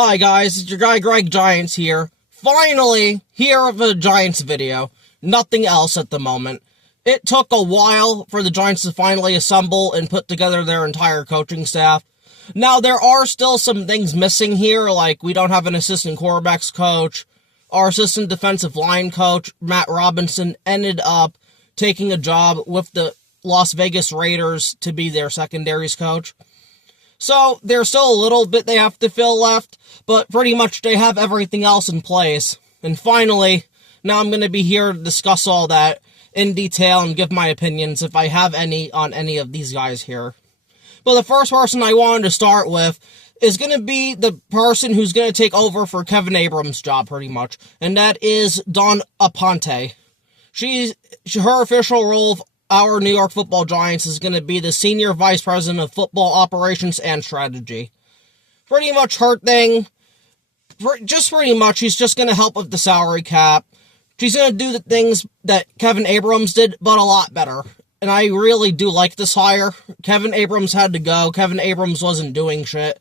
Hi guys, it's your guy Greg Giants here. Finally, here with a Giants video. Nothing else at the moment. It took a while for the Giants to finally assemble and put together their entire coaching staff. Now, there are still some things missing here, like we don't have an assistant quarterbacks coach. Our assistant defensive line coach, Matt Robinson, ended up taking a job with the Las Vegas Raiders to be their secondaries coach. So, there's still a little bit they have to fill left, but pretty much they have everything else in place. And finally, now I'm going to be here to discuss all that in detail and give my opinions, if I have any, on any of these guys here. But the first person I wanted to start with is going to be the person who's going to take over for Kevin Abrams' job, pretty much. And that is Dawn Aponte. Her official role of our New York Football Giants is going to be the Senior Vice President of Football Operations and Strategy. Pretty much her thing, she's just going to help with the salary cap. She's going to do the things that Kevin Abrams did, but a lot better. And I really do like this hire. Kevin Abrams had to go. Kevin Abrams wasn't doing shit.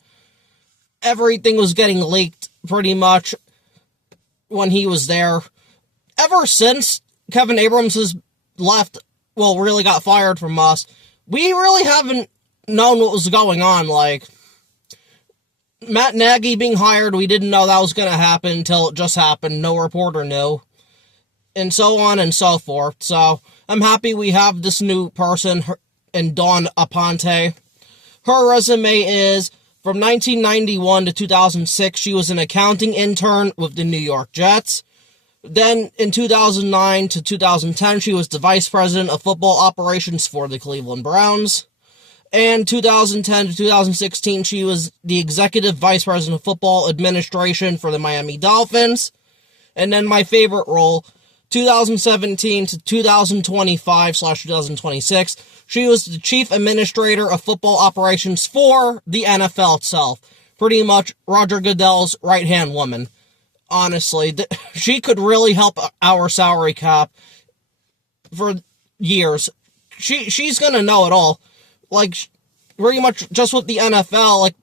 Everything was getting leaked, pretty much, when he was there. Ever since Kevin Abrams has left, really got fired from us, we really haven't known what was going on. Like, Matt Nagy being hired, we didn't know that was going to happen until it just happened. No reporter knew. And so on and so forth. So, I'm happy we have this new person, in Dawn Aponte. Her resume is, from 1991 to 2006, she was an accounting intern with the New York Jets. Then, in 2009 to 2010, she was the Vice President of Football Operations for the Cleveland Browns. And 2010 to 2016, she was the Executive Vice President of Football Administration for the Miami Dolphins. And then my favorite role, 2017 to 2025/2026, she was the Chief Administrator of Football Operations for the NFL itself. Pretty much Roger Goodell's right-hand woman. Honestly, she could really help our salary cap for years. She's gonna know it all. Like, pretty much just with the NFL, like,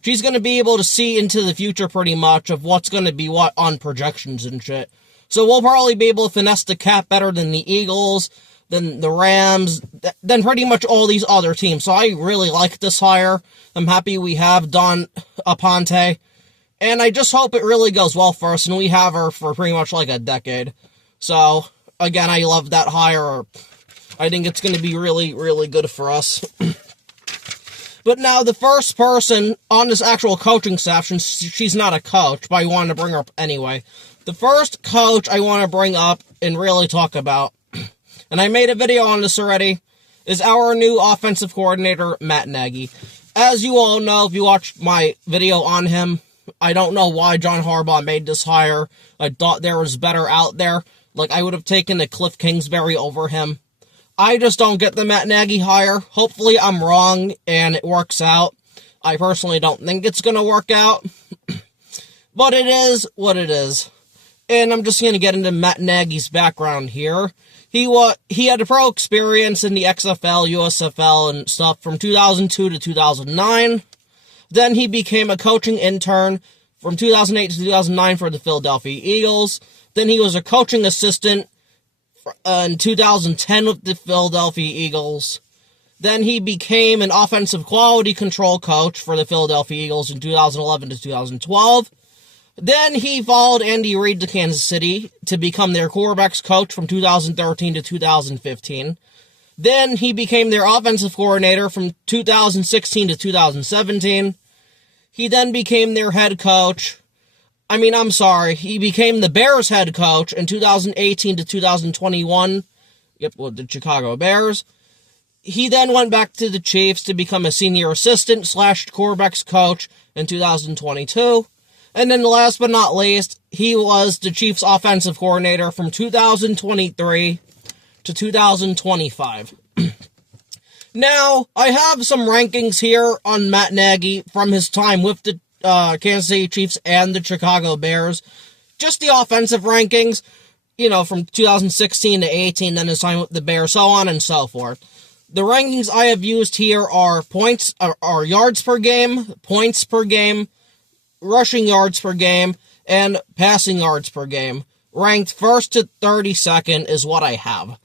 she's gonna be able to see into the future pretty much of what's gonna be what on projections and shit. So we'll probably be able to finesse the cap better than the Eagles, than the Rams, than pretty much all these other teams. So I really like this hire. I'm happy we have Dawn Aponte. And I just hope it really goes well for us, and we have her for pretty much like a decade. So, again, I love that hire. I think it's going to be really, really good for us. But now, the first person on this actual coaching staff, since she's not a coach, but I wanted to bring her up anyway. The first coach I want to bring up and really talk about, and I made a video on this already, is our new offensive coordinator, Matt Nagy. As you all know, if you watched my video on him, I don't know why John Harbaugh made this hire. I thought there was better out there. Like, I would have taken the Cliff Kingsbury over him. I just don't get the Matt Nagy hire. Hopefully I'm wrong and it works out. I personally don't think it's going to work out. But it is what it is. And I'm just going to get into Matt Nagy's background here. He had a pro experience in the XFL, USFL, and stuff from 2002 to 2009. Then he became a coaching intern from 2008 to 2009 for the Philadelphia Eagles. Then he was a coaching assistant in 2010 with the Philadelphia Eagles. Then he became an offensive quality control coach for the Philadelphia Eagles in 2011 to 2012. Then he followed Andy Reid to Kansas City to become their quarterbacks coach from 2013 to 2015. Then he became their offensive coordinator from 2016 to 2017. He then became their head coach. He became the Bears head coach in 2018 to 2021. With the Chicago Bears. He then went back to the Chiefs to become a senior assistant / quarterbacks coach in 2022. And then last but not least, he was the Chiefs offensive coordinator from 2023 to 2025. Now, I have some rankings here on Matt Nagy from his time with the Kansas City Chiefs and the Chicago Bears. Just the offensive rankings, from 2016 to 18, then his time with the Bears, so on and so forth. The rankings I have used here are yards per game, points per game, rushing yards per game, and passing yards per game. Ranked 1st to 32nd is what I have.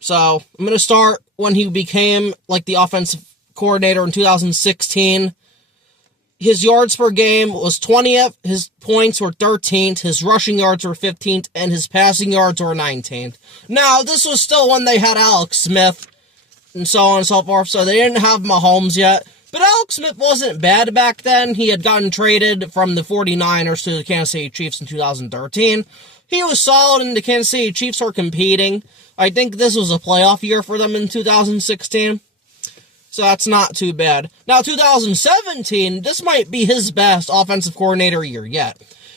So, I'm going to start when he became, like, the offensive coordinator in 2016. His yards per game was 20th, his points were 13th, his rushing yards were 15th, and his passing yards were 19th. Now, this was still when they had Alex Smith, and so on and so forth, so they didn't have Mahomes yet. But Alex Smith wasn't bad back then. He had gotten traded from the 49ers to the Kansas City Chiefs in 2013. He was solid, and the Kansas City Chiefs were competing. I think this was a playoff year for them in 2016. So that's not too bad. Now, 2017, this might be his best offensive coordinator year yet.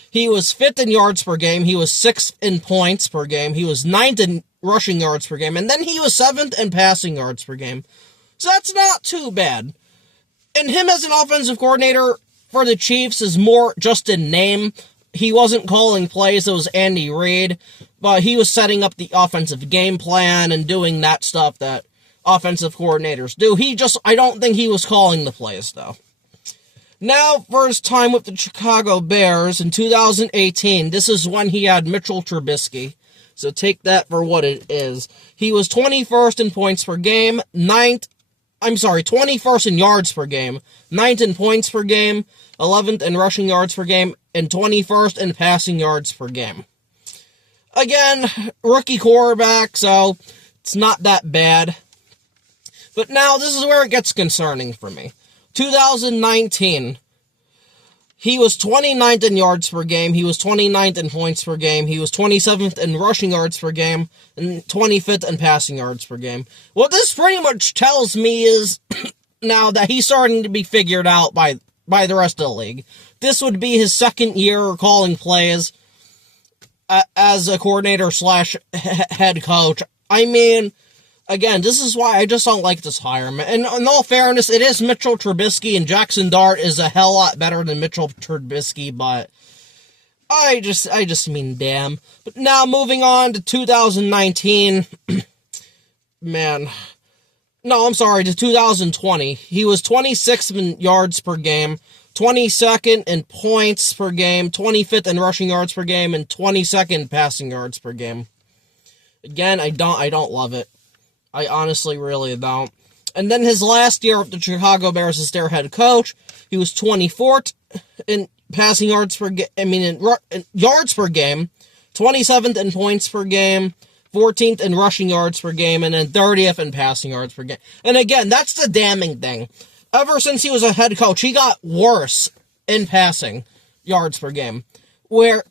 He was 5th in yards per game. He was 6th in points per game. He was 9th in rushing yards per game. And then he was 7th in passing yards per game. So that's not too bad. And him as an offensive coordinator for the Chiefs is more just in name. He wasn't calling plays. It was Andy Reid. But he was setting up the offensive game plan and doing that stuff that offensive coordinators do. I don't think he was calling the plays, though. Now, for his time with the Chicago Bears in 2018, this is when he had Mitchell Trubisky. So take that for what it is. He was 21st in points per game, 21st in yards per game, 9th in points per game, 11th in rushing yards per game, and 21st in passing yards per game. Again, rookie quarterback, so it's not that bad. But now, this is where it gets concerning for me. 2019, he was 29th in yards per game, he was 29th in points per game, he was 27th in rushing yards per game, and 25th in passing yards per game. What this pretty much tells me is now that he's starting to be figured out by the rest of the league. This would be his second year calling plays as a coordinator / head coach. I mean, again, this is why I just don't like this hire. And in all fairness, it is Mitchell Trubisky, and Jackson Dart is a hell lot better than Mitchell Trubisky, but I just mean damn. But now, moving on to 2019, man. No, I'm sorry, to 2020. He was 26th in yards per game, 22nd in points per game, 25th in rushing yards per game, and 22nd in passing yards per game. Again, I don't love it. I honestly really don't. And then his last year with the Chicago Bears as their head coach, he was 24th in passing yards per game, in yards per game, 27th in points per game, 14th in rushing yards per game, and then 30th in passing yards per game. And again, that's the damning thing. Ever since he was a head coach, he got worse in passing yards per game. Where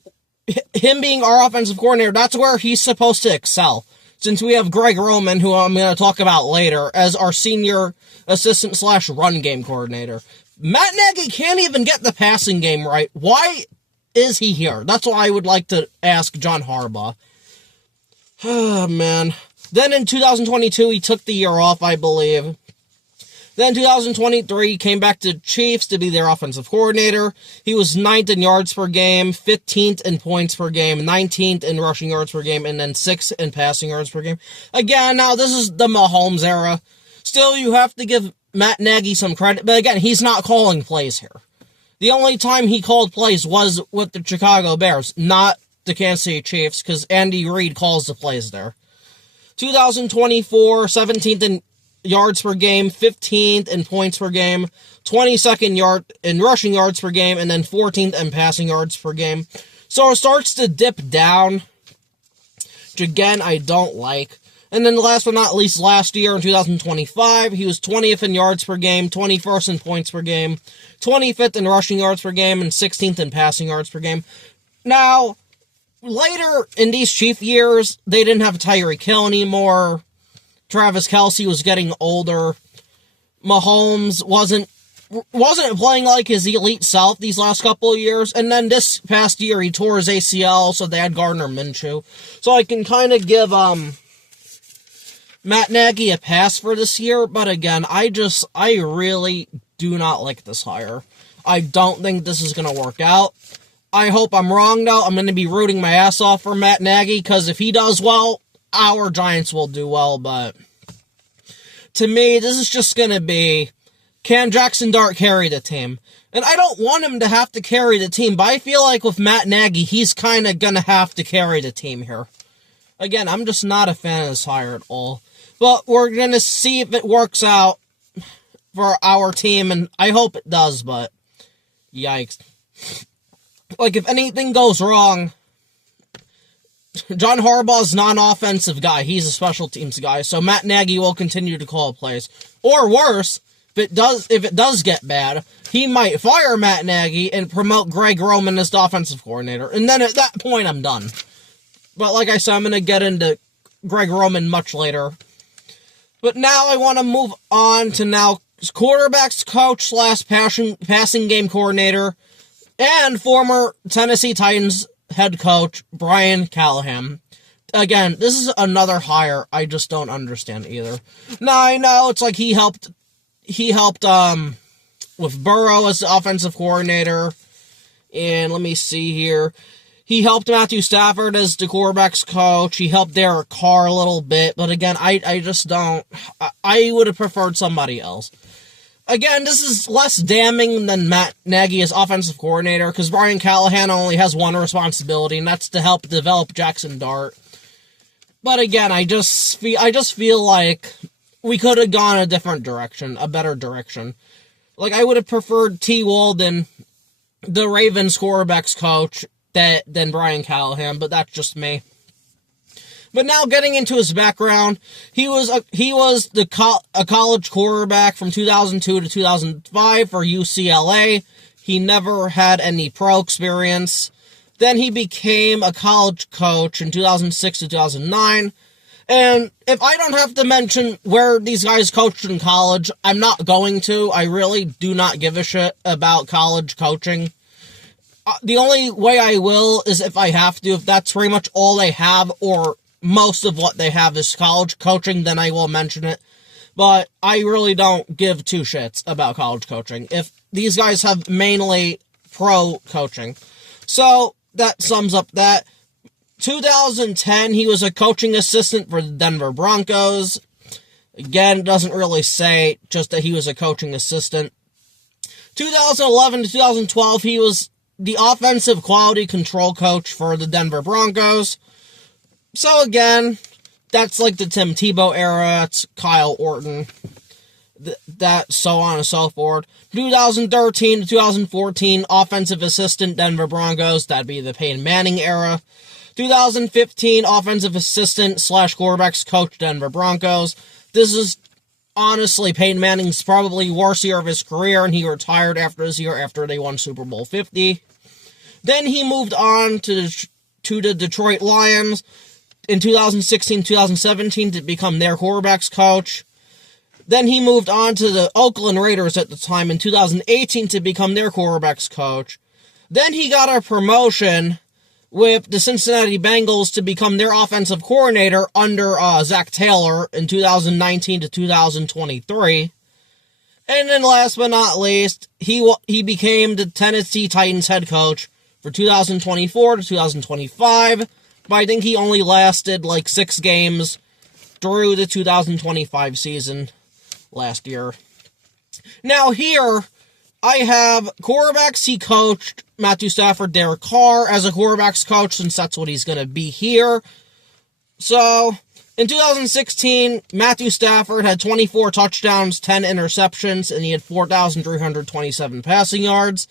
him being our offensive coordinator, that's where he's supposed to excel. Since we have Greg Roman, who I'm going to talk about later, as our senior assistant / run game coordinator. Matt Nagy can't even get the passing game right. Why is he here? That's what I would like to ask John Harbaugh. Oh, man. Then in 2022, he took the year off, I believe. Then 2023, he came back to Chiefs to be their offensive coordinator. He was 9th in yards per game, 15th in points per game, 19th in rushing yards per game, and then 6th in passing yards per game. Again, now this is the Mahomes era. Still, you have to give Matt Nagy some credit, but again, he's not calling plays here. The only time he called plays was with the Chicago Bears, not the Kansas City Chiefs, because Andy Reid calls the plays there. 2024, 17th in yards per game, 15th in points per game, 22nd in rushing yards per game, and then 14th in passing yards per game. So it starts to dip down, which again, I don't like. And then last but not least, last year in 2025, he was 20th in yards per game, 21st in points per game, 25th in rushing yards per game, and 16th in passing yards per game. Now, later in these Chief years, they didn't have Tyreek Hill anymore. Travis Kelce was getting older. Mahomes wasn't playing like his elite self these last couple of years. And then this past year, he tore his ACL, so they had Gardner Minshew. So I can kind of give Matt Nagy a pass for this year. But again, I really do not like this hire. I don't think this is going to work out. I hope I'm wrong, though. I'm going to be rooting my ass off for Matt Nagy, because if he does well, our Giants will do well. But to me, this is just going to be, can Jackson Dart carry the team? And I don't want him to have to carry the team, but I feel like with Matt Nagy, he's kind of going to have to carry the team here. Again, I'm just not a fan of this hire at all. But we're going to see if it works out for our team, and I hope it does, but yikes. Like, if anything goes wrong, John Harbaugh's not an offensive guy. He's a special teams guy, so Matt Nagy will continue to call plays. Or worse, if it does get bad, he might fire Matt Nagy and promote Greg Roman as the offensive coordinator. And then at that point, I'm done. But like I said, I'm going to get into Greg Roman much later. But now I want to move on to now quarterbacks coach / passing game coordinator and former Tennessee Titans head coach Brian Callahan. Again, this is another hire I just don't understand either. Now I know it's like he helped with Burrow as the offensive coordinator, and let me see here. He helped Matthew Stafford as the quarterback's coach. He helped Derek Carr a little bit, but again, I just don't. I would have preferred somebody else. Again, this is less damning than Matt Nagy as offensive coordinator, because Brian Callahan only has one responsibility, and that's to help develop Jackson Dart. But again, I just feel like we could have gone a different direction, a better direction. Like, I would have preferred T. Walden, the Ravens quarterback's coach, than Brian Callahan, but that's just me. But now getting into his background, he was a college quarterback from 2002 to 2005 for UCLA. He never had any pro experience. Then he became a college coach in 2006 to 2009. And if I don't have to mention where these guys coached in college, I'm not going to. I really do not give a shit about college coaching. The only way I will is if I have to. If that's pretty much all they have, or most of what they have is college coaching, then I will mention it. But I really don't give two shits about college coaching if these guys have mainly pro coaching. So that sums up that. 2010, he was a coaching assistant for the Denver Broncos. Again, it doesn't really say, just that he was a coaching assistant. 2011 to 2012, he was the offensive quality control coach for the Denver Broncos. So again, that's like the Tim Tebow era. It's Kyle Orton. That, so on and so forth. 2013 to 2014, offensive assistant Denver Broncos. That'd be the Peyton Manning era. 2015, offensive assistant / quarterbacks coach Denver Broncos. This is honestly Peyton Manning's probably worst year of his career, and he retired after this year after they won Super Bowl 50. Then he moved on to the Detroit Lions in 2016-2017 to become their quarterbacks coach. Then he moved on to the Oakland Raiders at the time in 2018 to become their quarterbacks coach. Then he got a promotion with the Cincinnati Bengals to become their offensive coordinator under Zach Taylor in 2019 to 2023. And then last but not least, he became the Tennessee Titans head coach for 2024 to 2025. But I think he only lasted like 6 games through the 2025 season last year. Now here, I have quarterbacks. He coached Matthew Stafford, Derek Carr as a quarterbacks coach, since that's what he's going to be here. So, in 2016, Matthew Stafford had 24 touchdowns, 10 interceptions, and he had 4,327 passing yards.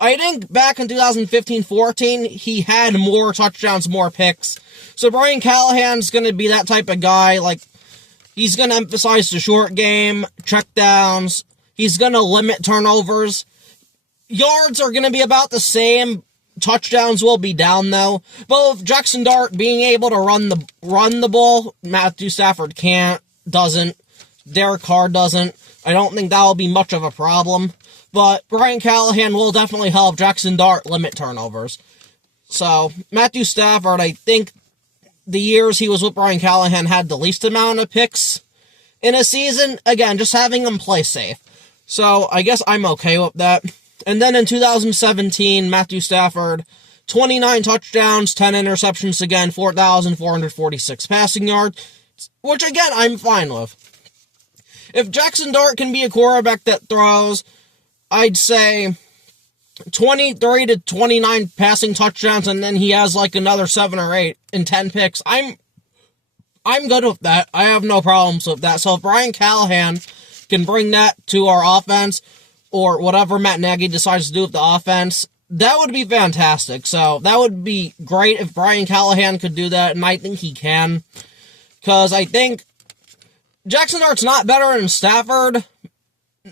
I think back in 2015-14, he had more touchdowns, more picks. So Brian Callahan's going to be that type of guy. Like, he's going to emphasize the short game, check downs. He's going to limit turnovers. Yards are going to be about the same. Touchdowns will be down, though. But with Jackson Dart being able to run the ball, Matthew Stafford doesn't. Derek Carr doesn't. I don't think that will be much of a problem. But Brian Callahan will definitely help Jackson Dart limit turnovers. So, Matthew Stafford, I think the years he was with Brian Callahan had the least amount of picks in a season. Again, just having him play safe. So, I guess I'm okay with that. And then in 2017, Matthew Stafford, 29 touchdowns, 10 interceptions again, 4,446 passing yards, which again, I'm fine with. If Jackson Dart can be a quarterback that throws, I'd say 23 to 29 passing touchdowns, and then he has like another 7 or 8 and 10 picks. I'm good with that. I have no problems with that. So if Brian Callahan can bring that to our offense, or whatever Matt Nagy decides to do with the offense, that would be fantastic. So that would be great if Brian Callahan could do that, and I think he can. Because I think Jackson Dart's not better than Stafford.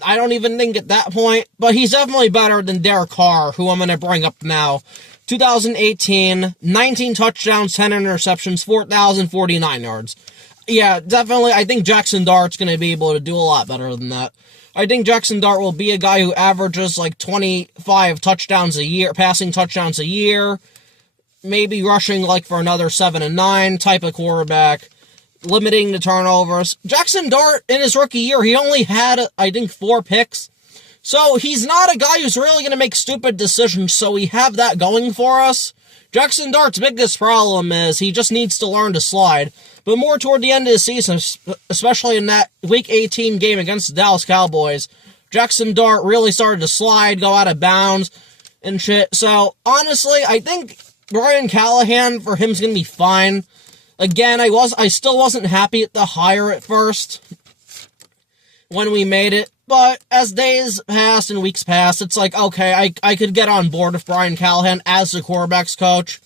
I don't even think at that point, but he's definitely better than Derek Carr, who I'm going to bring up now. 2018, 19 touchdowns, 10 interceptions, 4,049 yards. Yeah, definitely, I think Jackson Dart's going to be able to do a lot better than that. I think Jackson Dart will be a guy who averages like 25 touchdowns a year, passing touchdowns a year, maybe rushing like for another 7 and 9 type of quarterback, limiting the turnovers. Jackson Dart, in his rookie year, he only had, I think, 4 picks. So he's not a guy who's really going to make stupid decisions, so we have that going for us. Jackson Dart's biggest problem is he just needs to learn to slide. But more toward the end of the season, especially in that Week 18 game against the Dallas Cowboys, Jackson Dart really started to slide, go out of bounds, and shit. So, honestly, I think Brian Callahan, for him, is going to be fine. Again, I still wasn't happy at the hire at first when we made it. But as days passed and weeks passed, it's like, okay, I could get on board with Brian Callahan as the quarterback's coach.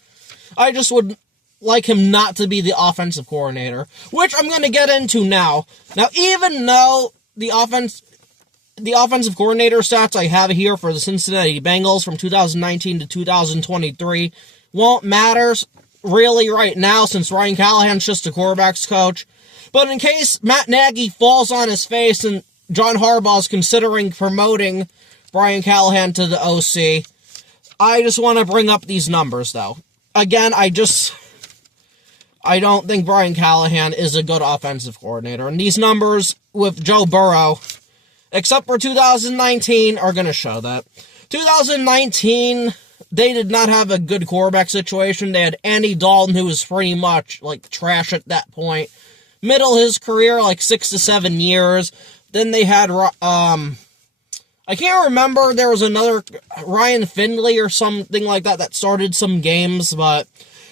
I just would like him not to be the offensive coordinator, which I'm going to get into now. Now, even though the offensive coordinator stats I have here for the Cincinnati Bengals from 2019 to 2023 won't matter really right now since Brian Callahan's just a quarterback's coach. But in case Matt Nagy falls on his face and John Harbaugh is considering promoting Brian Callahan to the OC, I just want to bring up these numbers, though. Again, I don't think Brian Callahan is a good offensive coordinator. And these numbers with Joe Burrow, except for 2019, are going to show that. 2019, they did not have a good quarterback situation. They had Andy Dalton, who was pretty much like trash at that point. Middle of his career, like 6 to 7 years. Then they had, I can't remember, there was another Ryan Finley or something like that started some games, but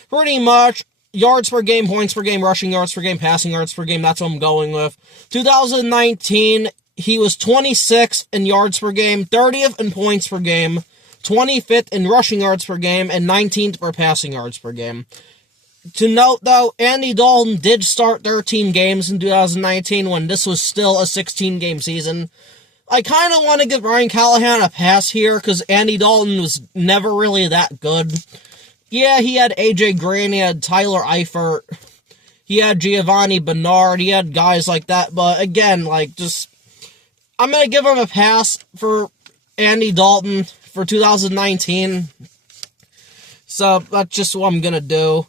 pretty much yards per game, points per game, rushing yards per game, passing yards per game, that's what I'm going with. 2019, he was 26th in yards per game, 30th in points per game, 25th in rushing yards per game, and 19th for passing yards per game. To note, though, Andy Dalton did start 13 games in 2019 when this was still a 16-game season. I kind of want to give Brian Callahan a pass here because Andy Dalton was never really that good. Yeah, he had A.J. Green, he had Tyler Eifert, he had Giovanni Bernard, he had guys like that, but again, like, just, I'm going to give him a pass for Andy Dalton for 2019. So, that's just what I'm going to do.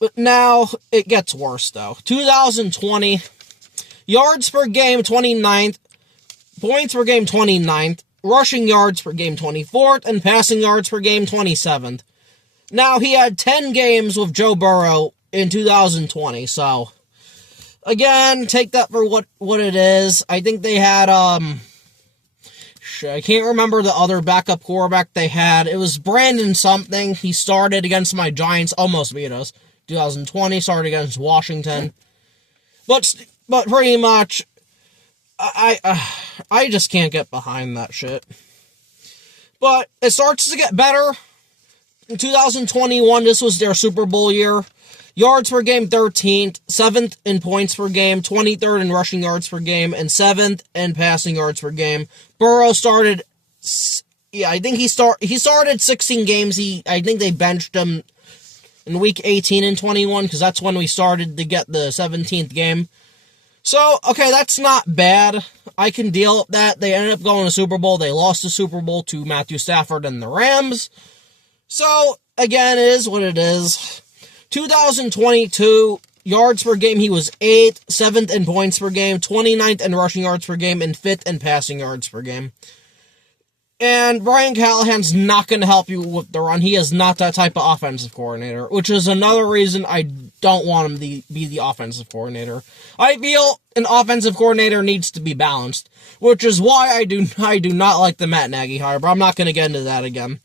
But now, it gets worse, though. 2020, yards per game, 29th, points per game, 29th, rushing yards per game, 24th, and passing yards per game, 27th. Now, he had 10 games with Joe Burrow in 2020, so, again, take that for what it is. I think they had, I can't remember the other backup quarterback they had. It was Brandon something. He started against my Giants, almost beat us. 2020, started against Washington. But pretty much, I just can't get behind that shit. But it starts to get better. In 2021, this was their Super Bowl year. Yards per game, 13th. 7th in points per game. 23rd in rushing yards per game. And 7th in passing yards per game. Burrow started, I think he started 16 games. I think they benched him in week 18 and 21, because that's when we started to get the 17th game. So, okay, that's not bad. I can deal with that. They ended up going to Super Bowl. They lost the Super Bowl to Matthew Stafford and the Rams. So, again, it is what it is. 2022, yards per game, he was 8th, 7th in points per game, 29th in rushing yards per game, and 5th in passing yards per game. And Brian Callahan's not going to help you with the run. He is not that type of offensive coordinator, which is another reason I don't want him to be the offensive coordinator. I feel an offensive coordinator needs to be balanced, which is why I do not like the Matt Nagy hire, but I'm not going to get into that again.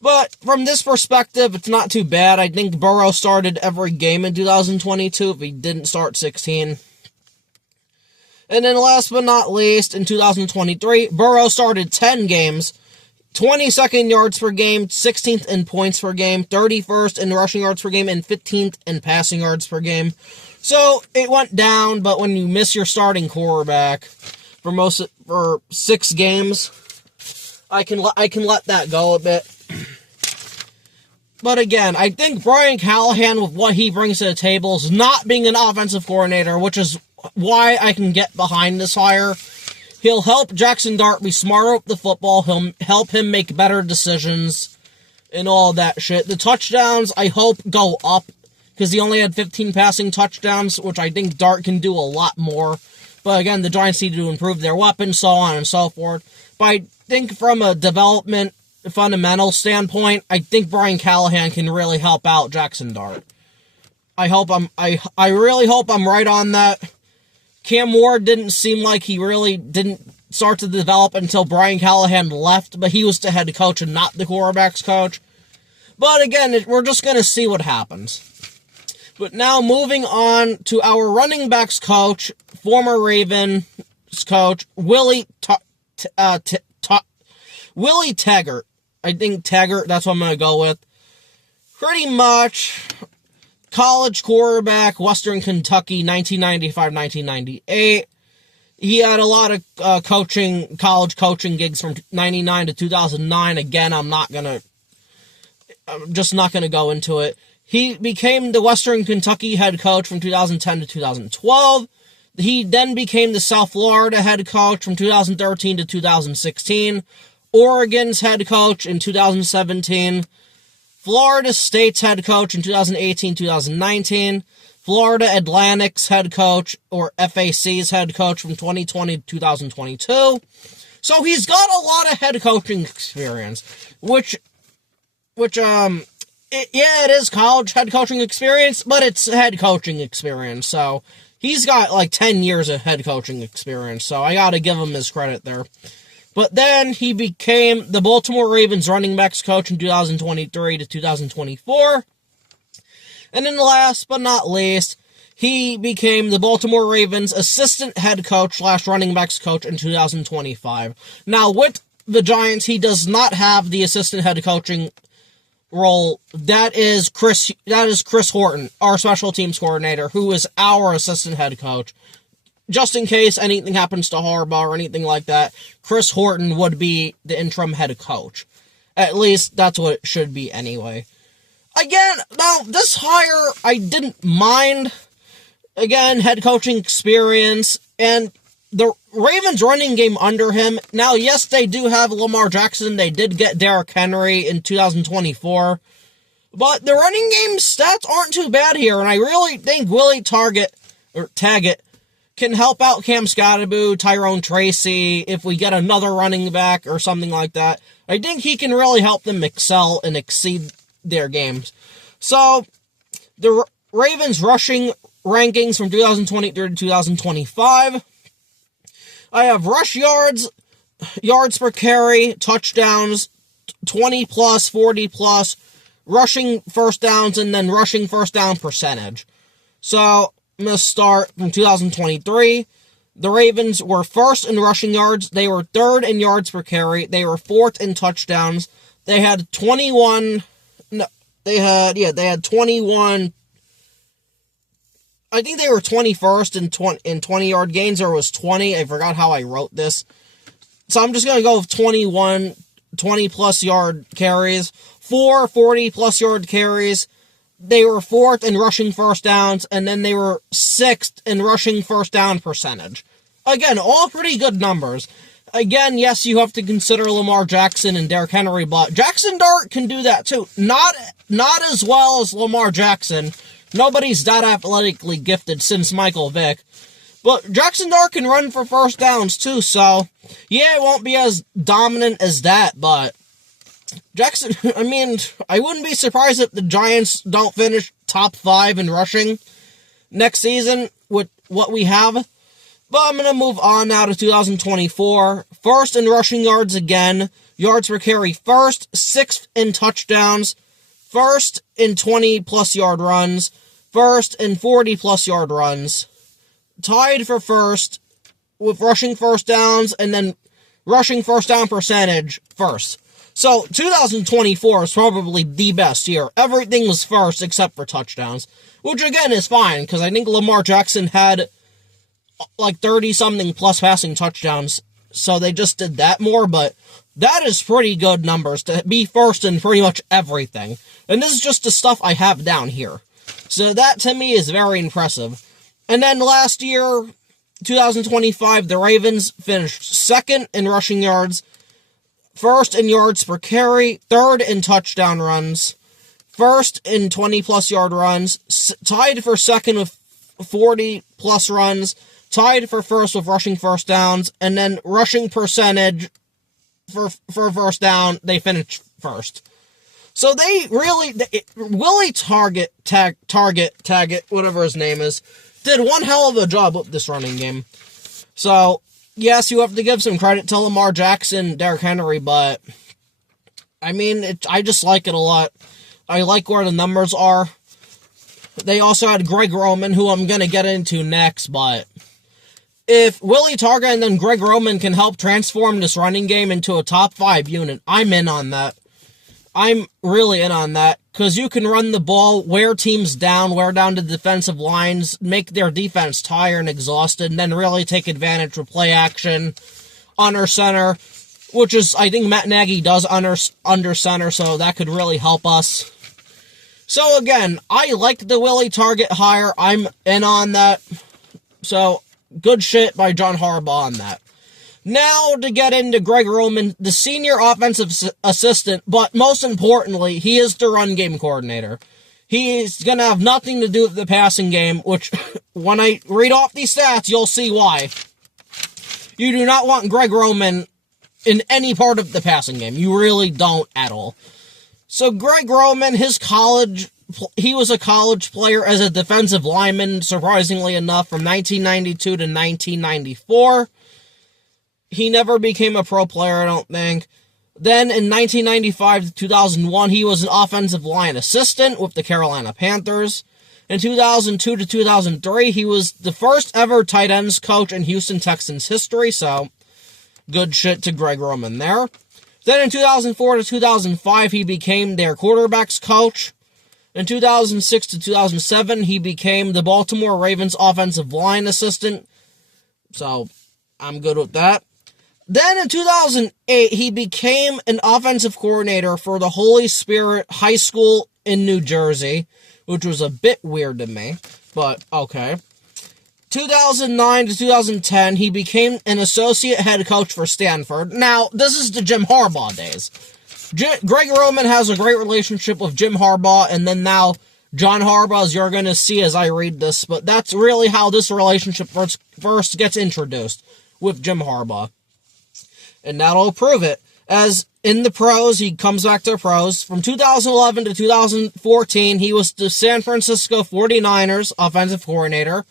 But from this perspective, it's not too bad. I think Burrow started every game in 2022 if he didn't start 16. And then last but not least, in 2023, Burrow started 10 games, 22nd yards per game, 16th in points per game, 31st in rushing yards per game, and 15th in passing yards per game. So it went down, but when you miss your starting quarterback for 6 games, I can let that go a bit. But again, I think Brian Callahan, with what he brings to the table, is not being an offensive coordinator, which is why I can get behind this hire. He'll help Jackson Dart be smarter with the football. He'll help him make better decisions and all that shit. The touchdowns, I hope, go up, because he only had 15 passing touchdowns, which I think Dart can do a lot more. But again, the Giants need to improve their weapons, so on and so forth. But I think from a development fundamental standpoint, I think Brian Callahan can really help out Jackson Dart. I really hope I'm right on that. Cam Ward didn't seem like he really didn't start to develop until Brian Callahan left, but he was the head coach and not the quarterback's coach. But again, we're just going to see what happens. But now moving on to our running backs coach, former Ravens coach, Willie Taggart. I think Taggart, that's what I'm going to go with. Pretty much college quarterback, Western Kentucky, 1995-1998. He had a lot of college coaching gigs from 99 to 2009. Again, I'm just not going to go into it. He became the Western Kentucky head coach from 2010 to 2012. He then became the South Florida head coach from 2013 to 2016. Oregon's head coach in 2017, Florida State's head coach in 2018-2019, Florida Atlantic's head coach, or FAC's head coach from 2020 to 2022. So he's got a lot of head coaching experience, it is college head coaching experience, but it's head coaching experience. So he's got like 10 years of head coaching experience, so I gotta give him his credit there. But then he became the Baltimore Ravens running backs coach in 2023 to 2024. And then last but not least, he became the Baltimore Ravens assistant head coach / running backs coach in 2025. Now, with the Giants, he does not have the assistant head coaching role. That is Chris Horton, our special teams coordinator, who is our assistant head coach. Just in case anything happens to Harbaugh or anything like that, Chris Horton would be the interim head coach. At least that's what it should be anyway. Again, now this hire I didn't mind. Again, head coaching experience and the Ravens running game under him. Now, yes, they do have Lamar Jackson. They did get Derrick Henry in 2024. But the running game stats aren't too bad here, and I really think Willie Taggart can help out Cam Scottaboo, Tyrone Tracy, if we get another running back or something like that. I think he can really help them excel and exceed their games. So, the Ravens rushing rankings from 2023 to 2025. I have rush yards, yards per carry, touchdowns, 20 plus, 40 plus, rushing first downs, and then rushing first down percentage. So, I'm going to start from 2023. The Ravens were first in rushing yards. They were third in yards per carry. They were fourth in touchdowns. They had 21. They had 21. I think they were 21st in 20-yard gains, or it was 20. I forgot how I wrote this. So I'm just going to go with 21, 20-plus yard carries. 4 40-plus yard carries. They were fourth in rushing first downs, and then they were sixth in rushing first down percentage. Again, all pretty good numbers. Again, yes, you have to consider Lamar Jackson and Derrick Henry, but Jackson Dart can do that too. Not as well as Lamar Jackson. Nobody's that athletically gifted since Michael Vick. But Jackson Dart can run for first downs too, so yeah, it won't be as dominant as that, but Jackson, I mean, I wouldn't be surprised if the Giants don't finish top 5 in rushing next season with what we have. But I'm going to move on now to 2024. First in rushing yards again. Yards per carry first. 6th in touchdowns. First in 20-plus yard runs. First in 40-plus yard runs. Tied for first with rushing first downs, and then rushing first down percentage first. So 2024 is probably the best year. Everything was first except for touchdowns, which again is fine, because I think Lamar Jackson had like 30-something plus passing touchdowns, so they just did that more, but that is pretty good numbers to be first in pretty much everything. And this is just the stuff I have down here. So that, to me, is very impressive. And then last year, 2025, the Ravens finished 2nd in rushing yards, 1st in yards per carry, 3rd in touchdown runs, 1st in 20-plus yard runs, tied for 2nd with 40-plus runs, tied for 1st with rushing first downs, and then rushing percentage for first down, they finished 1st. So they really, Willie Taggart, whatever his name is, did one hell of a job with this running game. So, yes, you have to give some credit to Lamar Jackson, Derrick Henry, but, I mean, I just like it a lot. I like where the numbers are. They also had Greg Roman, who I'm going to get into next, but if Willie Taggart and then Greg Roman can help transform this running game into a top 5 unit, I'm in on that. I'm really in on that, because you can run the ball, wear teams down, wear down the defensive lines, make their defense tired and exhausted, and then really take advantage of play action under center, which is, I think Matt Nagy does under center, so that could really help us. So again, I like the Willie Taggart hire. I'm in on that. So, good shit by John Harbaugh on that. Now to get into Greg Roman, the senior offensive assistant, but most importantly, he is the run game coordinator. He's going to have nothing to do with the passing game, which, when I read off these stats, you'll see why. You do not want Greg Roman in any part of the passing game. You really don't at all. So Greg Roman, he was a college player as a defensive lineman, surprisingly enough, from 1992 to 1994. He never became a pro player, I don't think. Then, in 1995 to 2001, he was an offensive line assistant with the Carolina Panthers. In 2002 to 2003, he was the first ever tight ends coach in Houston Texans history, so good shit to Greg Roman there. Then, in 2004 to 2005, he became their quarterbacks coach. In 2006 to 2007, he became the Baltimore Ravens offensive line assistant, so I'm good with that. Then in 2008, he became an offensive coordinator for the Holy Spirit High School in New Jersey, which was a bit weird to me, but okay. 2009 to 2010, he became an associate head coach for Stanford. Now, this is the Jim Harbaugh days. Greg Roman has a great relationship with Jim Harbaugh, and then now John Harbaugh, as you're going to see as I read this, but that's really how this relationship first gets introduced with Jim Harbaugh. And that'll prove it. As in the pros, he comes back to the pros. From 2011 to 2014, he was the San Francisco 49ers offensive coordinator,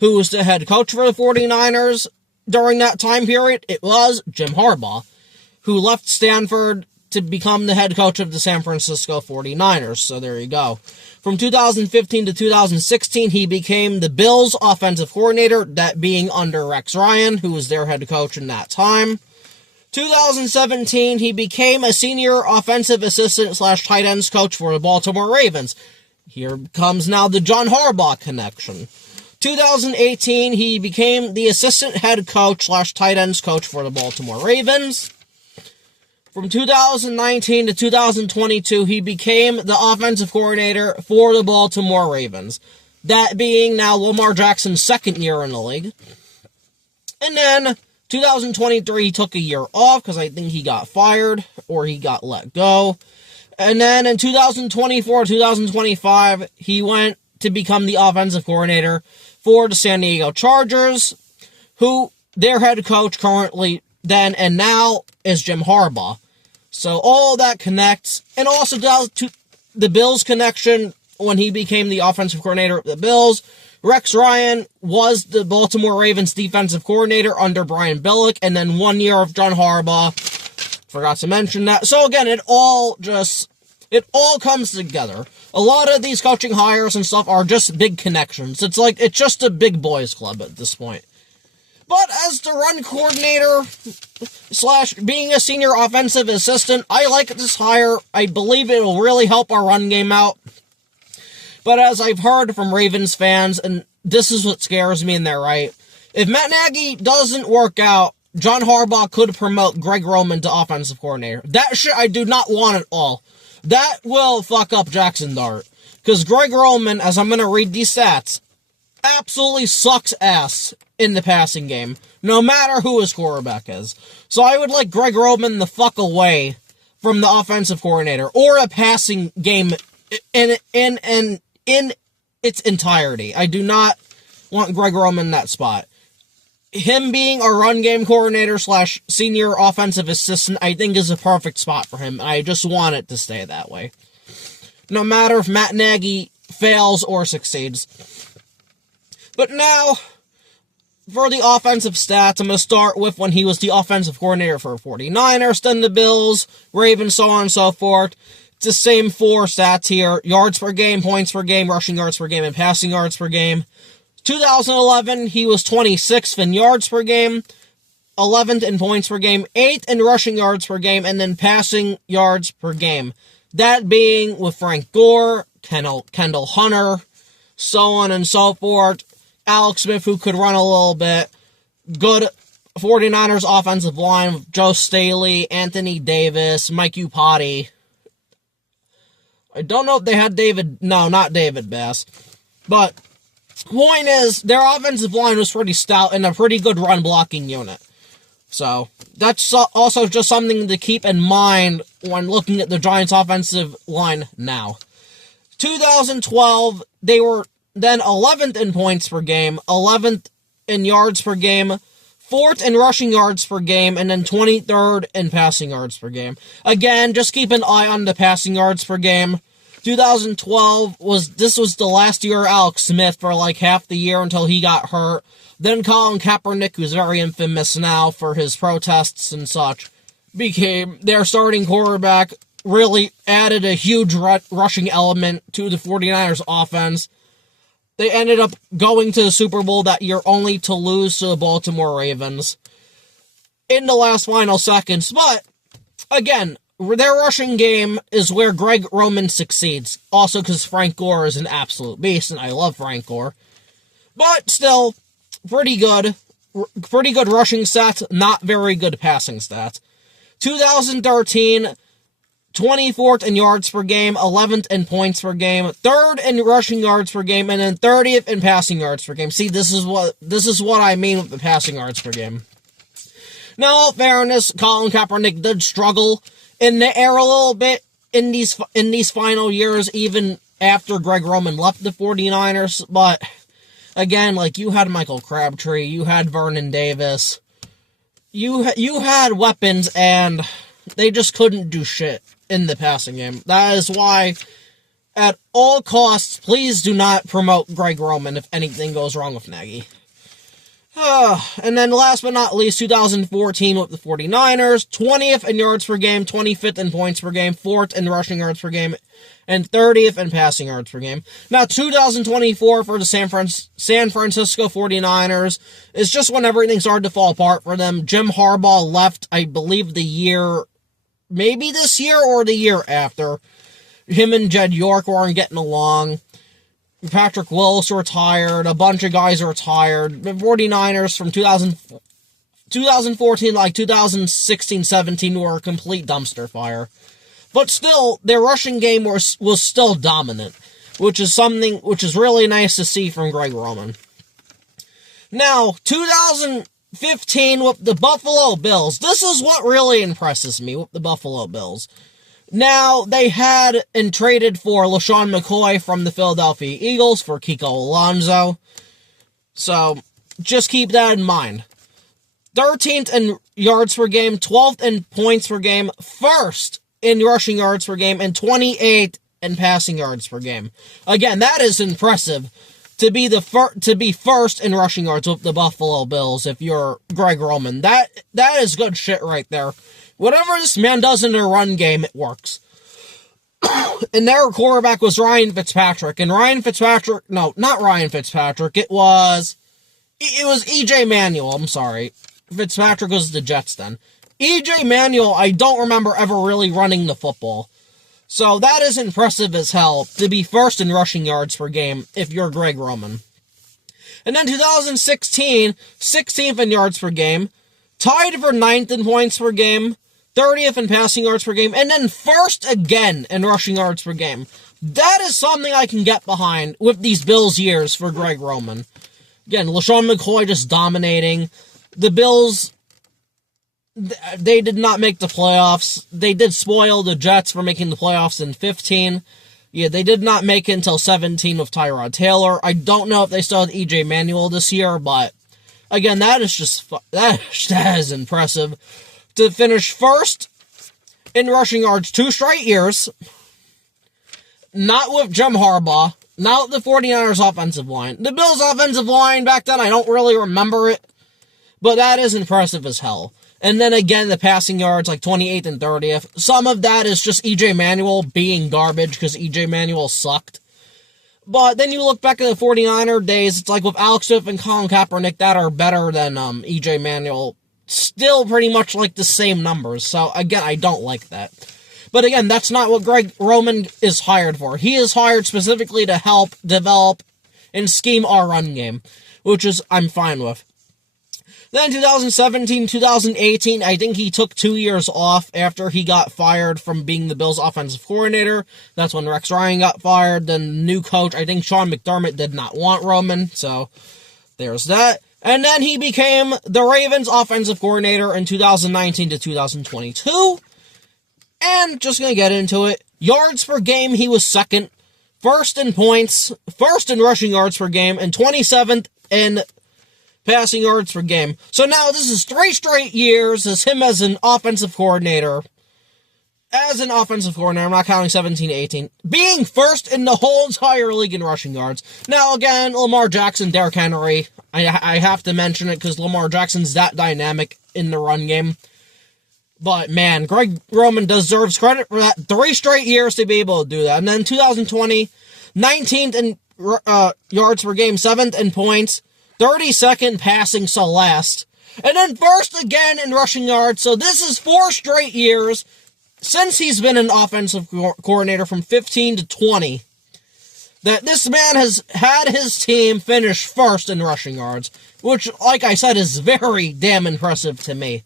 who was the head coach for the 49ers during that time period. It was Jim Harbaugh, who left Stanford to become the head coach of the San Francisco 49ers. So there you go. From 2015 to 2016, he became the Bills offensive coordinator, that being under Rex Ryan, who was their head coach in that time. 2017, he became a senior offensive assistant / tight ends coach for the Baltimore Ravens. Here comes now the John Harbaugh connection. 2018, he became the assistant head coach / tight ends coach for the Baltimore Ravens. From 2019 to 2022, he became the offensive coordinator for the Baltimore Ravens. That being now Lamar Jackson's second year in the league. And then 2023, he took a year off because I think he got fired or he got let go. And then in 2024, 2025, he went to become the offensive coordinator for the San Diego Chargers, who their head coach currently then and now is Jim Harbaugh. So all that connects. And also to the Bills connection, when he became the offensive coordinator of the Bills. Rex Ryan was the Baltimore Ravens defensive coordinator under Brian Billick, and then 1 year of John Harbaugh. Forgot to mention that. So again, it all comes together. A lot of these coaching hires and stuff are just big connections. It's just a big boys club at this point. But as the run coordinator / being a senior offensive assistant, I like this hire. I believe it'll really help our run game out. But as I've heard from Ravens fans, and this is what scares me, and they're right, if Matt Nagy doesn't work out, John Harbaugh could promote Greg Roman to offensive coordinator. That shit I do not want at all. That will fuck up Jackson Dart. Because Greg Roman, as I'm going to read these stats, absolutely sucks ass in the passing game, no matter who his quarterback is. So I would like Greg Roman the fuck away from the offensive coordinator, or a passing game in its entirety. I do not want Greg Roman in that spot. Him being a run game coordinator / senior offensive assistant, I think is a perfect spot for him. I just want it to stay that way. No matter if Matt Nagy fails or succeeds. But now, for the offensive stats, I'm going to start with when he was the offensive coordinator for 49ers, then the Bills, Ravens, so on and so forth. It's the same 4 stats here. Yards per game, points per game, rushing yards per game, and passing yards per game. 2011, he was 26th in yards per game, 11th in points per game, 8th in rushing yards per game, and then passing yards per game. That being with Frank Gore, Kendall Hunter, so on and so forth. Alex Smith, who could run a little bit. Good 49ers offensive line with Joe Staley, Anthony Davis, Mike Iupati. I don't know if they had not David Bass. But point is, their offensive line was pretty stout and a pretty good run blocking unit. So, that's also just something to keep in mind when looking at the Giants' offensive line now. 2012, they were then 11th in points per game, 11th in yards per game, 4th in rushing yards per game, and then 23rd in passing yards per game. Again, just keep an eye on the passing yards per game. 2012 was the last year of Alex Smith for like half the year until he got hurt. Then Colin Kaepernick, who's very infamous now for his protests and such, became their starting quarterback, really added a huge rushing element to the 49ers offense. They ended up going to the Super Bowl that year only to lose to the Baltimore Ravens in the last final seconds. But, again, their rushing game is where Greg Roman succeeds. Also because Frank Gore is an absolute beast, and I love Frank Gore. But still, pretty good rushing stats, not very good passing stats. 2013, 24th in yards per game, 11th in points per game, 3rd in rushing yards per game, and then 30th in passing yards per game. See, this is what I mean with the passing yards per game. Now, in fairness, Colin Kaepernick did struggle in the air a little bit in these final years, even after Greg Roman left the 49ers, but again, like, you had Michael Crabtree, you had Vernon Davis, you had weapons, and they just couldn't do shit in the passing game. That is why, at all costs, please do not promote Greg Roman if anything goes wrong with Nagy. And then last but not least, 2014 with the 49ers, 20th in yards per game, 25th in points per game, 4th in rushing yards per game, and 30th in passing yards per game. Now, 2024 for the San Francisco 49ers is just when everything started to fall apart for them. Jim Harbaugh left, I believe, maybe this year or the year after. Him and Jed York weren't getting along. Patrick Willis retired. A bunch of guys retired. The 49ers from 2014, like 2016-17, were a complete dumpster fire. But still, their rushing game was still dominant, which is really nice to see from Greg Roman. Now, 2015 with the Buffalo Bills. This is what really impresses me with the Buffalo Bills. Now, they had and traded for LaShawn McCoy from the Philadelphia Eagles for Kiko Alonso. So, just keep that in mind. 13th in yards per game, 12th in points per game, 1st in rushing yards per game, and 28th in passing yards per game. Again, that is impressive to be first in rushing yards with the Buffalo Bills if you're Greg Roman. That is good shit right there. Whatever this man does in their run game, it works. And their quarterback was Ryan Fitzpatrick. And no, not Ryan Fitzpatrick. It was E.J. Manuel, I'm sorry. Fitzpatrick was the Jets then. E.J. Manuel, I don't remember ever really running the football. So that is impressive as hell to be first in rushing yards per game if you're Greg Roman. And then 2016, 16th in yards per game, tied for 9th in points per game, 30th in passing yards per game, and then first again in rushing yards per game. That is something I can get behind with these Bills years for Greg Roman. Again, LaShawn McCoy just dominating. The Bills, they did not make the playoffs. They did spoil the Jets for making the playoffs in 15. Yeah, they did not make it until 17 with Tyrod Taylor. I don't know if they still had E.J. Manuel this year, but again, that is impressive. To finish first in rushing yards 2 straight years, not with Jim Harbaugh, not with the 49ers offensive line. The Bills offensive line back then, I don't really remember it, but that is impressive as hell. And then again, the passing yards, like 28th and 30th. Some of that is just E.J. Manuel being garbage because E.J. Manuel sucked. But then you look back at the 49er days, it's like with Alex Smith and Colin Kaepernick that are better than E.J. Manuel. Still pretty much like the same numbers. So again, I don't like that. But again, that's not what Greg Roman is hired for. He is hired specifically to help develop and scheme our run game, which is I'm fine with. Then 2017, 2018, I think he took 2 years off after he got fired from being the Bills offensive coordinator. That's when Rex Ryan got fired. Then the new coach, I think Sean McDermott did not want Roman. So there's that. And then he became the Ravens offensive coordinator in 2019 to 2022. And just going to get into it. Yards per game, he was second. First in points, first in rushing yards per game, and 27th in passing yards per game. So now this is 3 straight years as him as an offensive coordinator. As an offensive coordinator, I'm not counting 17 to 18, being first in the whole entire league in rushing yards. Now, again, Lamar Jackson, Derrick Henry, I have to mention it because Lamar Jackson's that dynamic in the run game. But, man, Greg Roman deserves credit for that. 3 straight years to be able to do that. And then 2020, 19th in yards per game, 7th in points, 32nd passing, so last. And then first again in rushing yards. So this is 4 straight years since he's been an offensive coordinator from 15 to 20, that this man has had his team finish first in rushing yards, which, like I said, is very damn impressive to me.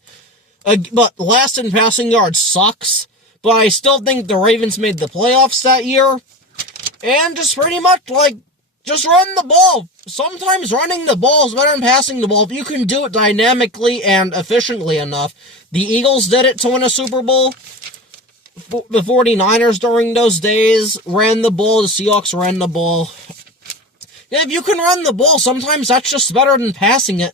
But last in passing yards sucks, but I still think the Ravens made the playoffs that year, and just pretty much, just run the ball. Sometimes running the ball is better than passing the ball if you can do it dynamically and efficiently enough. The Eagles did it to win a Super Bowl. The 49ers during those days ran the ball. The Seahawks ran the ball. Yeah, if you can run the ball, sometimes that's just better than passing it.